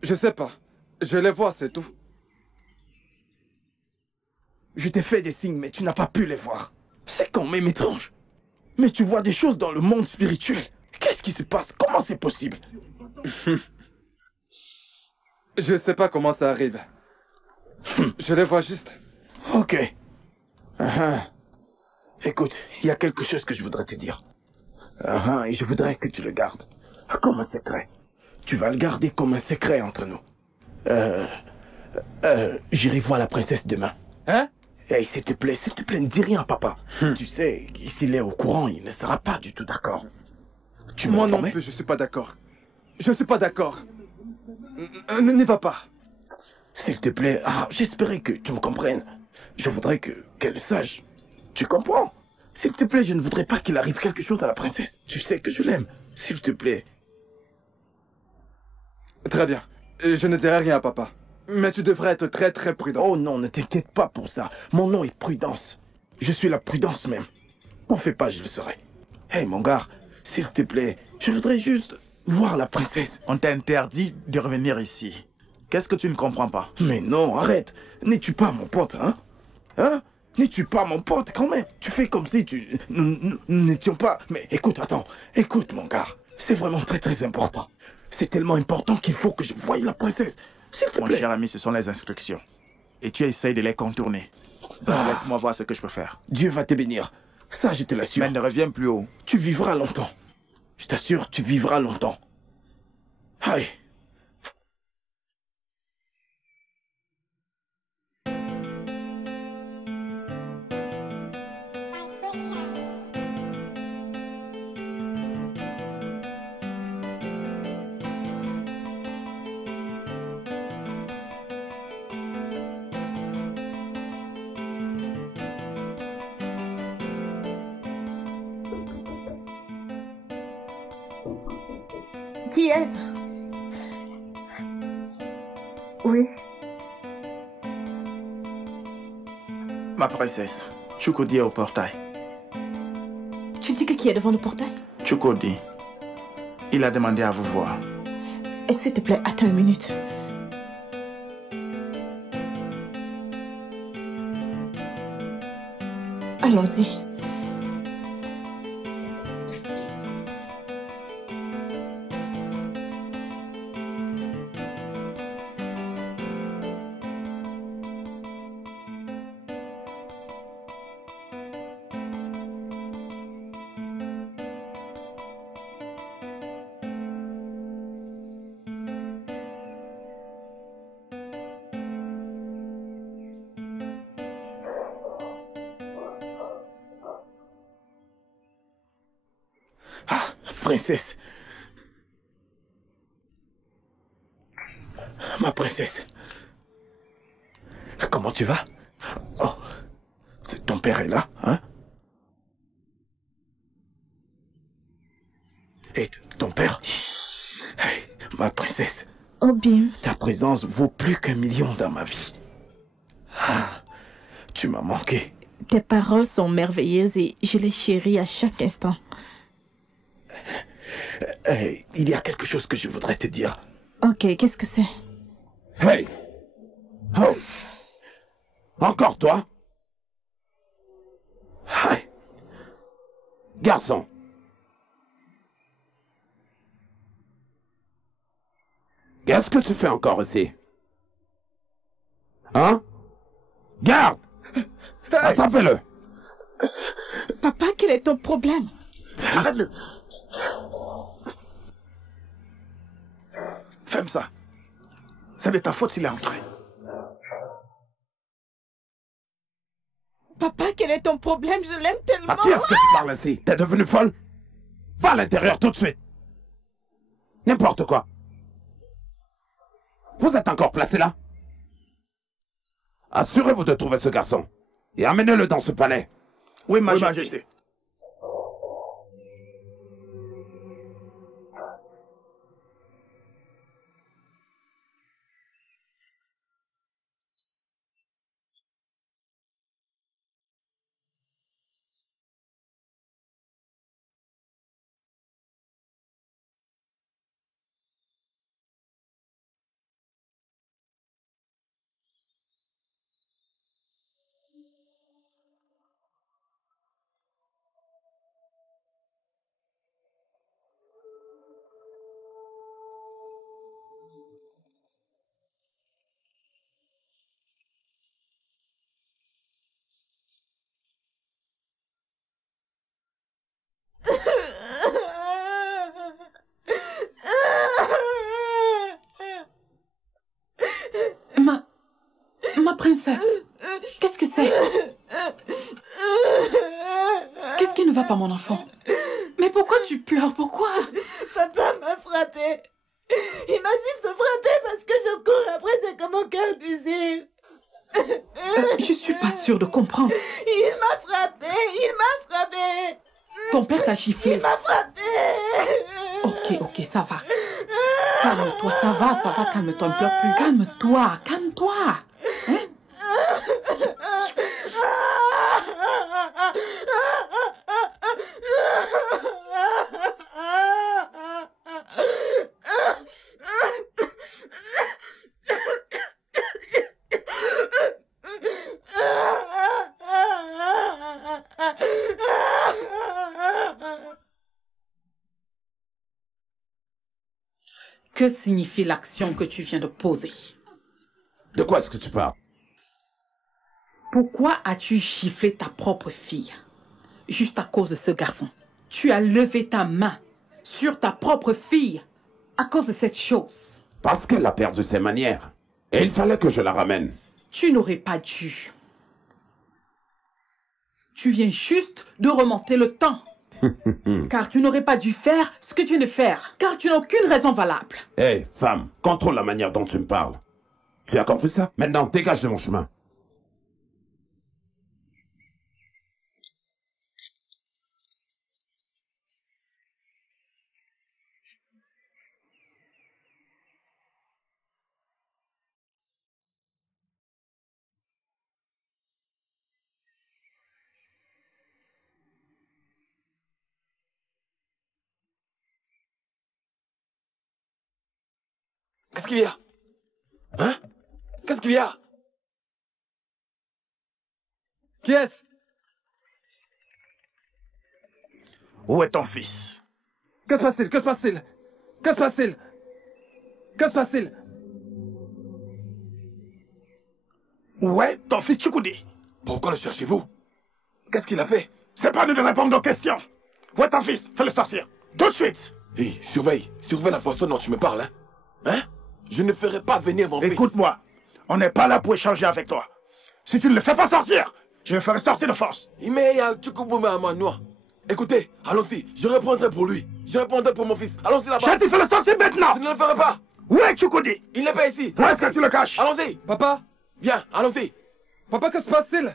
Je sais pas. Je les vois, c'est tout. Je t'ai fait des signes, mais tu n'as pas pu les voir. C'est quand même étrange. Mais tu vois des choses dans le monde spirituel. Qu'est-ce qui se passe? Comment c'est possible? Je sais pas comment ça arrive. Je les vois juste. Ok. Écoute, il y a quelque chose que je voudrais te dire. Et je voudrais que tu le gardes comme un secret. Tu vas le garder comme un secret entre nous. J'irai voir la princesse demain. Hein? Hey, s'il te plaît, ne dis rien, papa. Tu sais, s'il est au courant, il ne sera pas du tout d'accord. Moi non plus, je suis pas d'accord. Je suis pas d'accord. N'y va pas. S'il te plaît, j'espérais que tu me comprennes. Je voudrais qu'elle sache. Tu comprends? S'il te plaît, je ne voudrais pas qu'il arrive quelque chose à la princesse. Tu sais que je l'aime. S'il te plaît. Très bien. Je ne dirai rien à papa. Mais tu devrais être très très prudent. Oh non, ne t'inquiète pas pour ça. Mon nom est Prudence. Je suis la prudence même. T'en fais pas, je le serai. Hey mon gars, s'il te plaît, je voudrais juste voir la princesse. On t'a interdit de revenir ici. Qu'est-ce que tu ne comprends pas? Mais non, arrête. N'es-tu pas mon pote, hein? Hein? N'es-tu pas mon pote quand même? Tu fais comme si nous n'étions pas... Mais écoute, attends. Écoute mon gars. C'est vraiment très très important. C'est tellement important qu'il faut que je voie la princesse. S'il te Mon plaît. cher ami, ce sont les instructions. Et tu essayes de les contourner. Laisse-moi voir ce que je peux faire. Dieu va te bénir. Ça, je te l'assure. Mais ne reviens plus haut. Tu vivras longtemps. Je t'assure, tu vivras longtemps. Aïe. Qui est-ce? Oui. Ma princesse, Chukodi est au portail. Tu dis que qui est devant le portail? Chukodi, il a demandé à vous voir. S'il te plaît, attends une minute. Allons-y. Princesse. Ma princesse. Comment tu vas? Oh. Ton père est là, hein? Et ton père? Hey, ma princesse. Oh bien. Ta présence vaut plus qu'1 million dans ma vie. Tu m'as manqué. Tes paroles sont merveilleuses et je les chéris à chaque instant. Il y a quelque chose que je voudrais te dire. Ok, qu'est-ce que c'est? Hey! Oh! Encore toi? Hey. Garçon! Qu'est-ce que tu fais encore ici? Hein? Garde! Attrapez-le! Papa, quel est ton problème? Arrête-le! Ferme ça. C'est de ta faute s'il est entré. Papa, quel est ton problème? Je l'aime tellement. À qui est-ce que tu parles ici? T'es devenue folle? Va à l'intérieur tout de suite. N'importe quoi. Vous êtes encore placé là? Assurez-vous de trouver ce garçon. Et amenez-le dans ce palais. Oui, Majesté. tu pleures? Pourquoi? Papa m'a frappé. Il m'a juste frappé parce que je cours après ce que mon cœur désire. Je suis pas sûre de comprendre. Il m'a frappé, il m'a frappé. Ton père t'a giflé. Il m'a frappé. Ok, ça va. Calme-toi, ça va, calme-toi, ne pleure plus. Calme-toi, calme-toi. Hein? Que signifie l'action que tu viens de poser? De quoi est-ce que tu parles? Pourquoi as-tu giflé ta propre fille? Juste à cause de ce garçon. Tu as levé ta main sur ta propre fille à cause de cette chose. Parce qu'elle a perdu ses manières. Et il fallait que je la ramène. Tu n'aurais pas dû. Tu viens juste de remonter le temps. Car tu n'aurais pas dû faire ce que tu viens de faire. Car tu n'as aucune raison valable. Hé, femme, contrôle la manière dont tu me parles. Tu as compris ça? Maintenant, dégage de mon chemin. Qu'est-ce qu'il y a? Hein? Qu'est-ce qu'il y a? Qui est-ce? Où est ton fils? Que se passe-t-il? Que se passe-t-il? Que se passe-t-il? Que se passe-t-il? Où est ton fils Chukudi? Pourquoi le cherchez-vous? Qu'est-ce qu'il a fait? C'est pas nous de répondre aux questions. Où est ton fils? Fais-le sortir. Tout de suite. Hé, surveille la façon dont tu me parles, hein? Hein? Je ne ferai pas venir mon fils. Écoute-moi, on n'est pas là pour échanger avec toi. Si tu ne le fais pas sortir, je le ferai sortir de force. Écoutez, allons-y, je répondrai pour lui. Je répondrai pour mon fils. Allons-y là-bas. Je te fais le sortir maintenant. Je ne le ferai pas. Où est Chukudi? Il n'est pas ici. Où est-ce que tu le caches? Allons-y. Papa? Viens, allons-y. Papa, que se passe-t-il?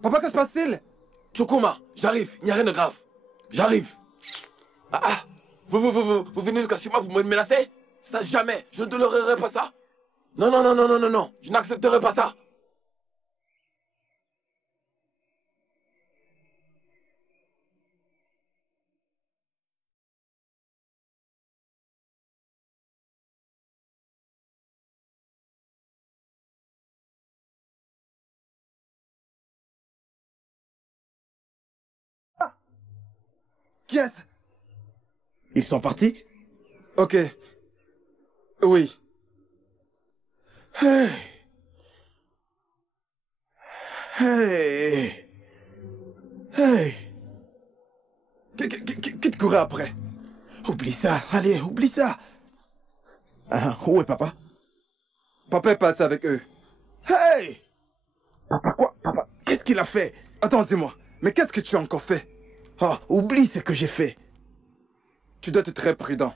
Papa, que se passe-t-il? Chukuma, j'arrive, il n'y a rien de grave. J'arrive. Vous venez jusqu'à chez moi pour me menacer? Ça jamais, je ne tolérerai pas ça. Non, je n'accepterai pas ça. Qui est-ce? Ils sont partis? Ok. Oui. Hey. Hey. Hey. Qui te courait après? Oublie ça, allez, oublie ça. Où est papa? Papa est passé avec eux. Hey! Papa quoi? Papa, qu'est-ce qu'il a fait? Attends, dis-moi, mais qu'est-ce que tu as encore fait? Oublie ce que j'ai fait. Tu dois être très prudent.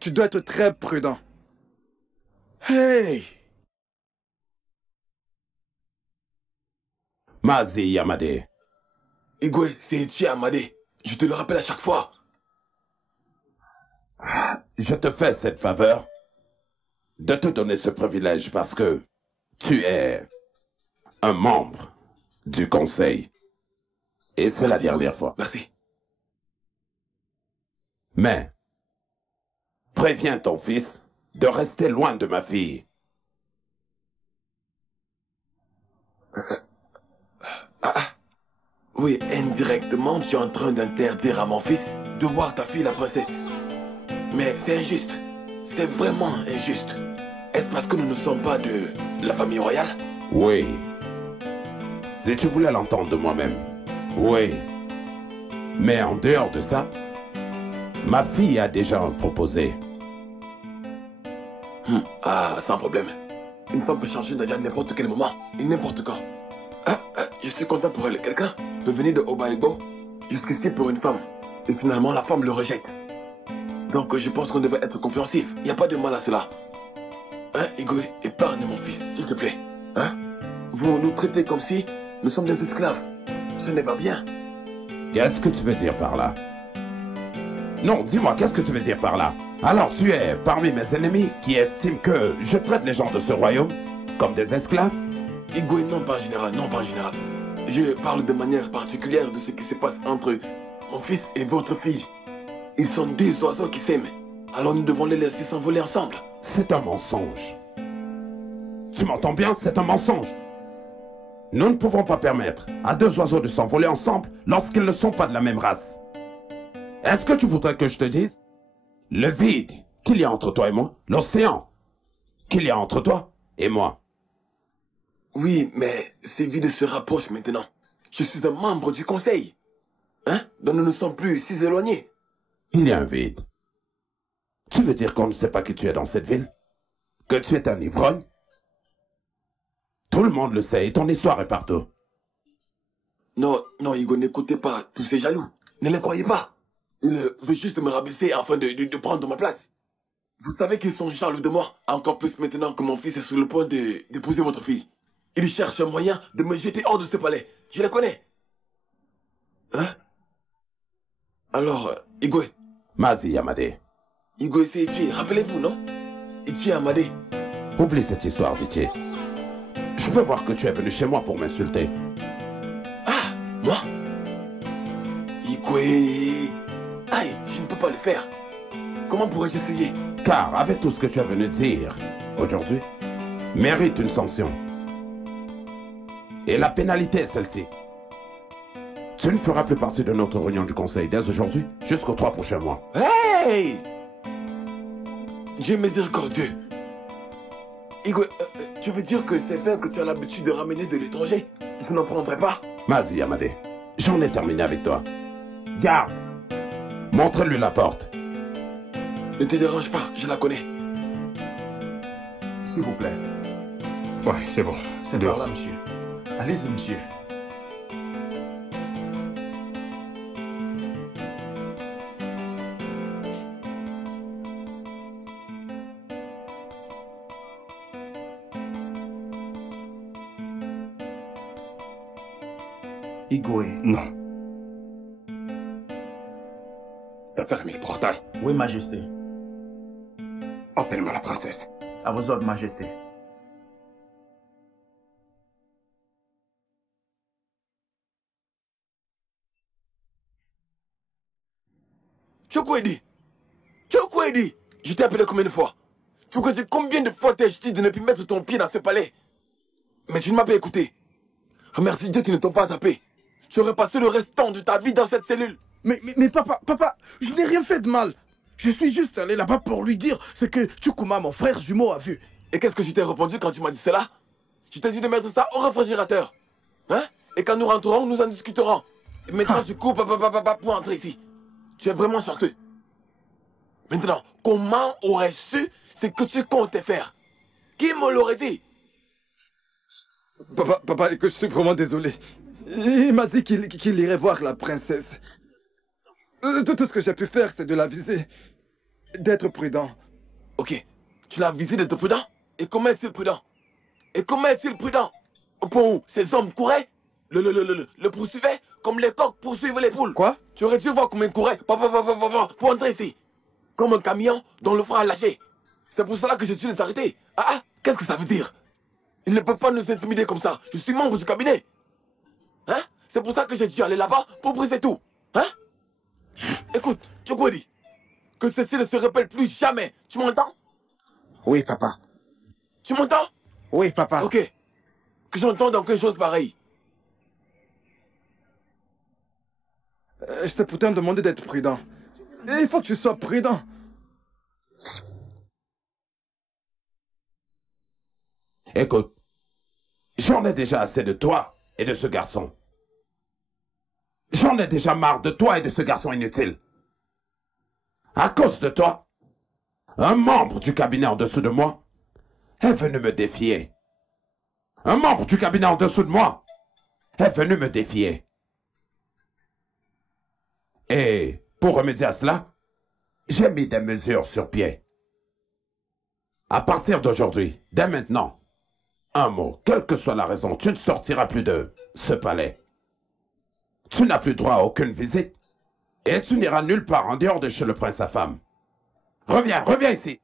Tu dois être très prudent. Hey! Mazi Yamade. Igwe, c'est Ichi Amade. Je te le rappelle à chaque fois. Je te fais cette faveur de te donner ce privilège parce que tu es un membre du conseil. Et c'est la dernière fois. Merci. Mais, préviens ton fils de rester loin de ma fille. Oui, indirectement, tu es en train d'interdire à mon fils de voir ta fille, la princesse. Mais c'est injuste. C'est vraiment injuste. Est-ce parce que nous ne sommes pas de la famille royale? Oui. Si tu voulais l'entendre de moi-même. Oui. Mais en dehors de ça, ma fille a déjà un proposé. Sans problème. Une femme peut changer d'avis à n'importe quel moment et n'importe quand. Je suis content pour elle. Quelqu'un peut venir de Obaigbo jusqu'ici pour une femme. Et finalement, la femme le rejette. Donc je pense qu'on devrait être compréhensif. Il n'y a pas de mal à cela. Hein, Igwe, épargne mon fils, s'il te plaît. Hein? Vous nous traitez comme si nous sommes des esclaves. Ce n'est pas bien. Qu'est-ce que tu veux dire par là? Non, dis-moi, qu'est-ce que tu veux dire par là? Alors tu es parmi mes ennemis qui estiment que je traite les gens de ce royaume comme des esclaves? Igwe, non pas en général, non pas en général. Je parle de manière particulière de ce qui se passe entre mon fils et votre fille. Ils sont deux oiseaux qui s'aiment. Alors nous devons les laisser s'envoler ensemble. C'est un mensonge. Tu m'entends bien? C'est un mensonge. Nous ne pouvons pas permettre à deux oiseaux de s'envoler ensemble lorsqu'ils ne sont pas de la même race. Est-ce que tu voudrais que je te dise le vide qu'il y a entre toi et moi, l'océan qu'il y a entre toi et moi? Oui, mais ces vides se rapprochent maintenant. Je suis un membre du conseil. Hein? Donc nous ne sommes plus si éloignés. Il y a un vide. Tu veux dire qu'on ne sait pas qui tu es dans cette ville? Que tu es un ivrogne? Tout le monde le sait et ton histoire est partout. Non, non, Igwe, n'écoutez pas tous ces jaloux. Ne les croyez pas. Ils veulent juste me rabaisser afin de prendre ma place. Vous savez qu'ils sont jaloux de moi, encore plus maintenant que mon fils est sur le point d'épouser votre fille. Ils cherchent un moyen de me jeter hors de ce palais. Je les connais. Hein? Alors, Igwe. Mazi Yamade. Igwe, c'est Ichi, rappelez-vous, non? Ichi Amade. Oublie cette histoire d'Ichi. Je peux voir que tu es venu chez moi pour m'insulter. Ah, moi? Igwe... Aïe, je ne peux pas le faire. Comment pourrais-je essayer? Car avec tout ce que tu es venu dire aujourd'hui, mérite une sanction. Et la pénalité est celle-ci. Tu ne feras plus partie de notre réunion du conseil dès aujourd'hui jusqu'aux 3 prochains mois. Hey! Dieu miséricordieux. Igwe, tu veux dire que ces vins que tu as l'habitude de ramener de l'étranger, je n'en prendrai pas? Mazi Yamade, j'en ai terminé avec toi. Garde! Montre-lui la porte. Ne te dérange pas, je la connais. S'il vous plaît. Ouais, c'est bon. C'est par là, monsieur. Allez-y, monsieur. Igwe. Non. T'as fermé le portail. Oui, Majesté. Appelle-moi la princesse. À vos ordres, Majesté. Chukwudi! Chukwudi! Je t'ai appelé combien de fois? Chukwudi, combien de fois t'ai-je dit de ne plus mettre ton pied dans ce palais? Mais tu ne m'as pas écouté. Remercie Dieu qu'ils ne t'ont pas tapé. Tu aurais passé le restant de ta vie dans cette cellule. Mais papa, je n'ai rien fait de mal. Je suis juste allé là-bas pour lui dire ce que Chukuma, mon frère jumeau, a vu. Et qu'est-ce que je t'ai répondu quand tu m'as dit cela? Je t'ai dit de mettre ça au réfrigérateur. Hein? Et quand nous rentrerons, nous en discuterons. Et maintenant, tu cours pour entrer ici. Tu es vraiment chanceux. Maintenant, comment aurais-je su ce que tu comptais faire? Qui me l'aurait dit? Papa, que je suis vraiment désolé. Il m'a dit qu'il irait voir la princesse. Tout ce que j'ai pu faire, c'est de la viser. D'être prudent. Ok. Tu l'as visé d'être prudent? Et comment est-il prudent? Et comment est-il prudent? Au point où ces hommes couraient, le poursuivaient, comme les coqs poursuivent les poules. Quoi? Tu aurais dû voir comment ils couraient pour entrer ici. Comme un camion dont le frein a lâché. C'est pour cela que j'ai dû les arrêter. Qu'est-ce que ça veut dire? Ils ne peuvent pas nous intimider comme ça. Je suis membre du cabinet. Hein? C'est pour ça que j'ai dû aller là-bas pour briser tout. Hein? Écoute, Chukwudi, que ceci ne se répète plus jamais. Tu m'entends? Oui, papa. Tu m'entends? Oui, papa. Ok. Que j'entende quelque chose pareil. Je t'ai pourtant demandé d'être prudent. Et il faut que tu sois prudent. Écoute, j'en ai déjà assez de toi et de ce garçon. J'en ai déjà marre de toi et de ce garçon inutile. À cause de toi, un membre du cabinet en dessous de moi est venu me défier. Un membre du cabinet en dessous de moi est venu me défier. Et pour remédier à cela, j'ai mis des mesures sur pied. À partir d'aujourd'hui, dès maintenant, un mot, quelle que soit la raison, tu ne sortiras plus de ce palais. Tu n'as plus droit à aucune visite. Et tu n'iras nulle part en dehors de chez le prince à femme. Reviens, reviens ici.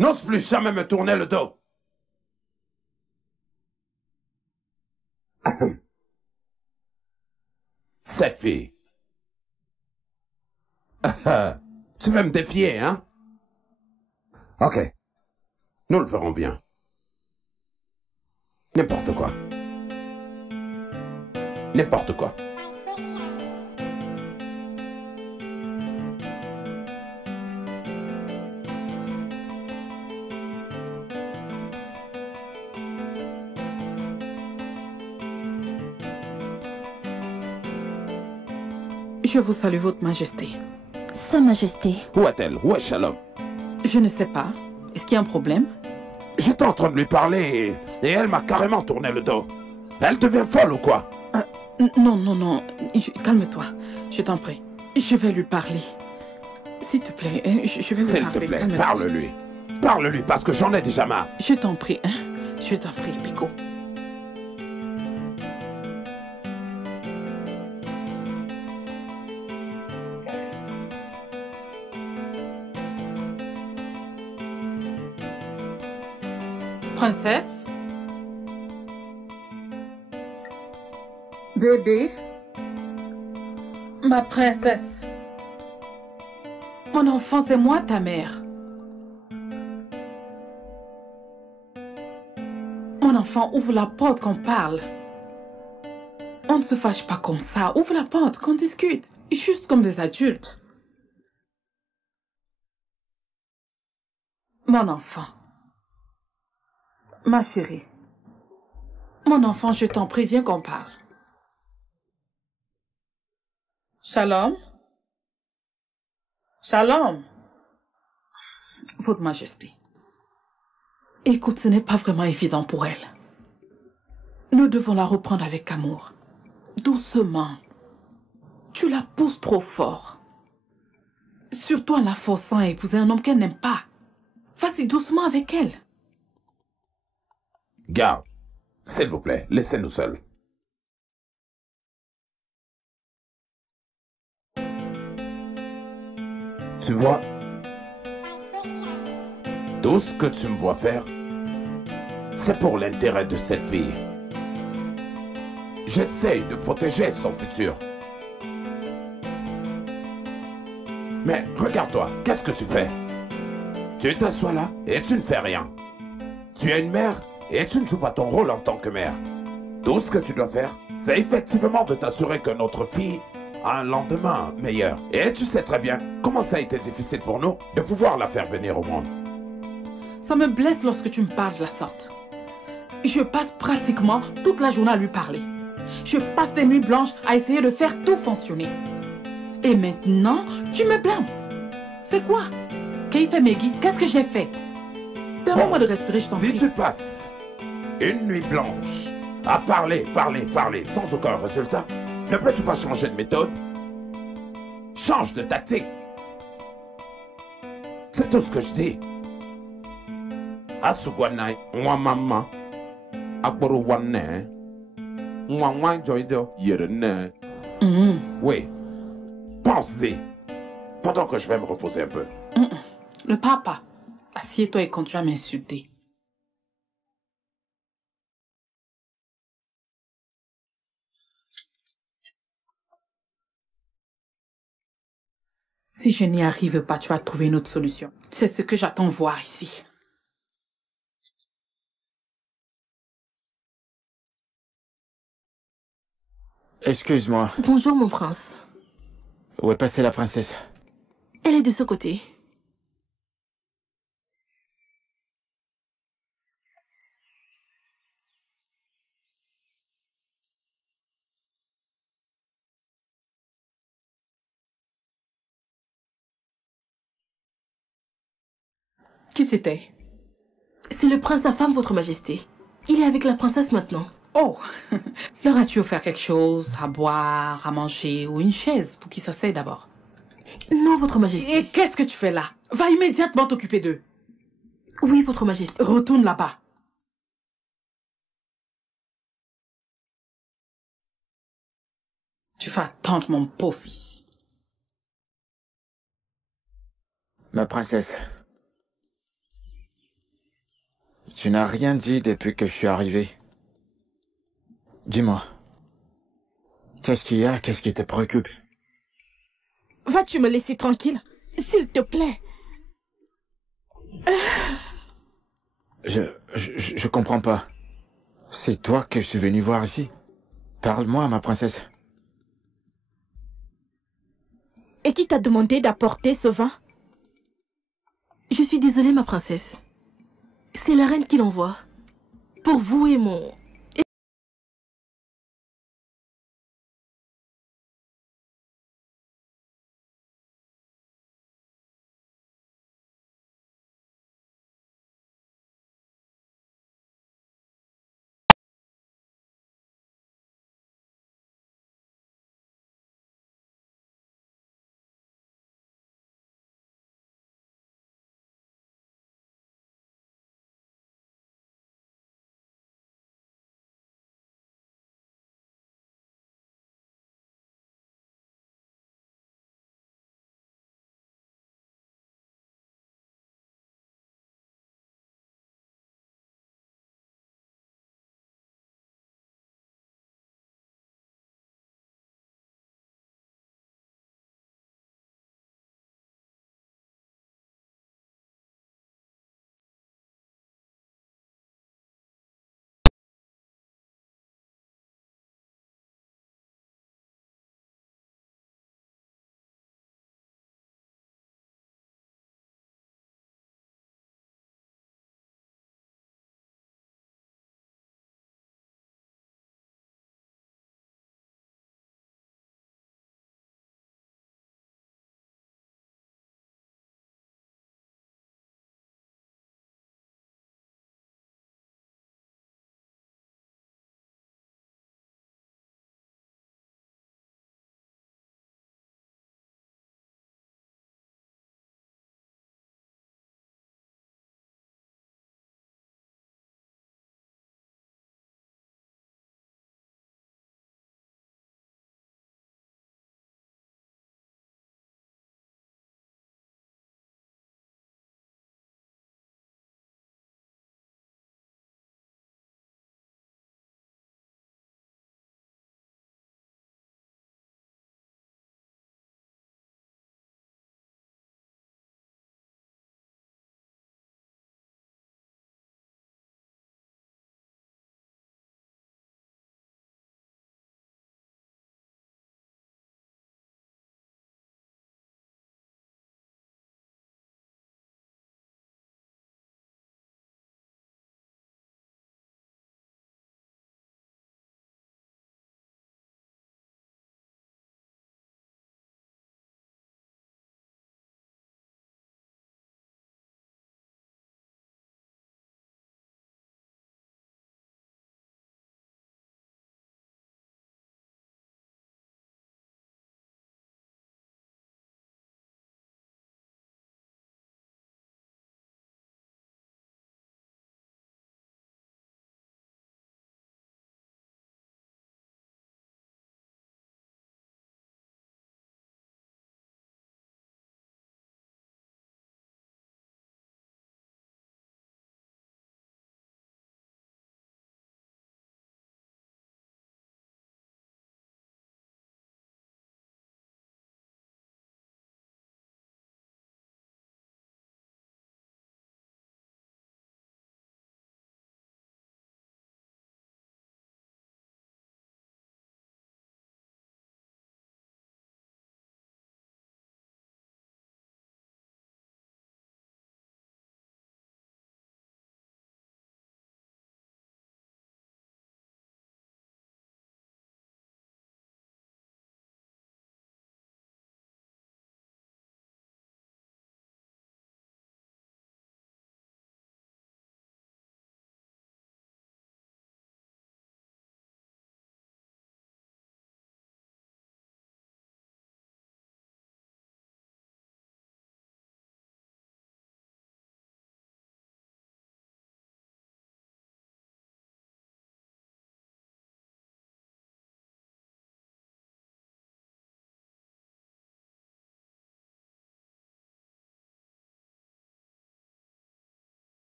N'ose plus jamais me tourner le dos. Cette fille. Tu veux me défier, hein? Ok. Nous le ferons bien. N'importe quoi. N'importe quoi. Je vous salue, Votre Majesté. Sa Majesté. Où est-elle? Où est Shalom? Je ne sais pas. Est-ce qu'il y a un problème? J'étais en train de lui parler et elle m'a carrément tourné le dos. Elle devient folle ou quoi? Non, non, non. Calme-toi. Je t'en prie. Je vais lui parler. S'il te plaît, je vais lui parler. S'il te plaît, parle-lui. Parle-lui parce que j'en ai déjà marre. Je t'en prie, hein. Je t'en prie, Pico. Princesse? Bébé? Ma princesse? Mon enfant, c'est moi ta mère. Mon enfant, ouvre la porte qu'on parle. On ne se fâche pas comme ça. Ouvre la porte, qu'on discute. Juste comme des adultes. Mon enfant. Ma chérie. Mon enfant, je t'en prie, viens qu'on parle. Shalom? Shalom? Votre Majesté. Écoute, ce n'est pas vraiment évident pour elle. Nous devons la reprendre avec amour. Doucement. Tu la pousses trop fort. Surtout en la forçant à épouser un homme qu'elle n'aime pas. Vas-y doucement avec elle. Garde, s'il vous plaît, laissez-nous seuls. Tu vois, tout ce que tu me vois faire, c'est pour l'intérêt de cette fille. J'essaye de protéger son futur. Mais regarde-toi, qu'est-ce que tu fais? Tu t'assois là et tu ne fais rien. Tu es une mère et tu ne joues pas ton rôle en tant que mère. Tout ce que tu dois faire, c'est effectivement de t'assurer que notre fille a un lendemain meilleur. Et tu sais très bien comment ça a été difficile pour nous de pouvoir la faire venir au monde. Ça me blesse lorsque tu me parles de la sorte. Je passe pratiquement toute la journée à lui parler. Je passe des nuits blanches à essayer de faire tout fonctionner. Et maintenant, tu me blâmes. C'est quoi? Keife Megui, qu'est-ce que j'ai fait? Permets-moi de respirer, je t'en prie. Si tu passes une nuit blanche à parler sans aucun résultat, ne peux-tu pas changer de méthode? Change de tactique. C'est tout ce que je dis. Asugwanai, wa mama, akboro wane, wa joido yerene. Oui, pense-y, pendant que je vais me reposer un peu. Ne pars pas. Assieds-toi et continue à m'insulter. Si je n'y arrive pas, tu vas trouver une autre solution. C'est ce que j'attends voir ici. Excuse-moi. Bonjour, mon prince. Où est passée la princesse? Elle est de ce côté. Qui c'était? C'est le prince à femme, votre majesté. Il est avec la princesse maintenant. Oh, leur as-tu offert quelque chose à boire, à manger ou une chaise pour qu'ils s'asseyent d'abord? Non, Votre Majesté. Et qu'est-ce que tu fais là? Va immédiatement t'occuper d'eux. Oui, Votre Majesté. Retourne là-bas. Tu vas attendre mon pauvre fils. Ma princesse, tu n'as rien dit depuis que je suis arrivé. Dis-moi, qu'est-ce qu'il y a? Qu'est-ce qui te préoccupe? Vas-tu me laisser tranquille? S'il te plaît. Je comprends pas. C'est toi que je suis venu voir ici. Parle-moi, ma princesse. Et qui t'a demandé d'apporter ce vin? Je suis désolée, ma princesse. C'est la reine qui l'envoie. Pour vous et mon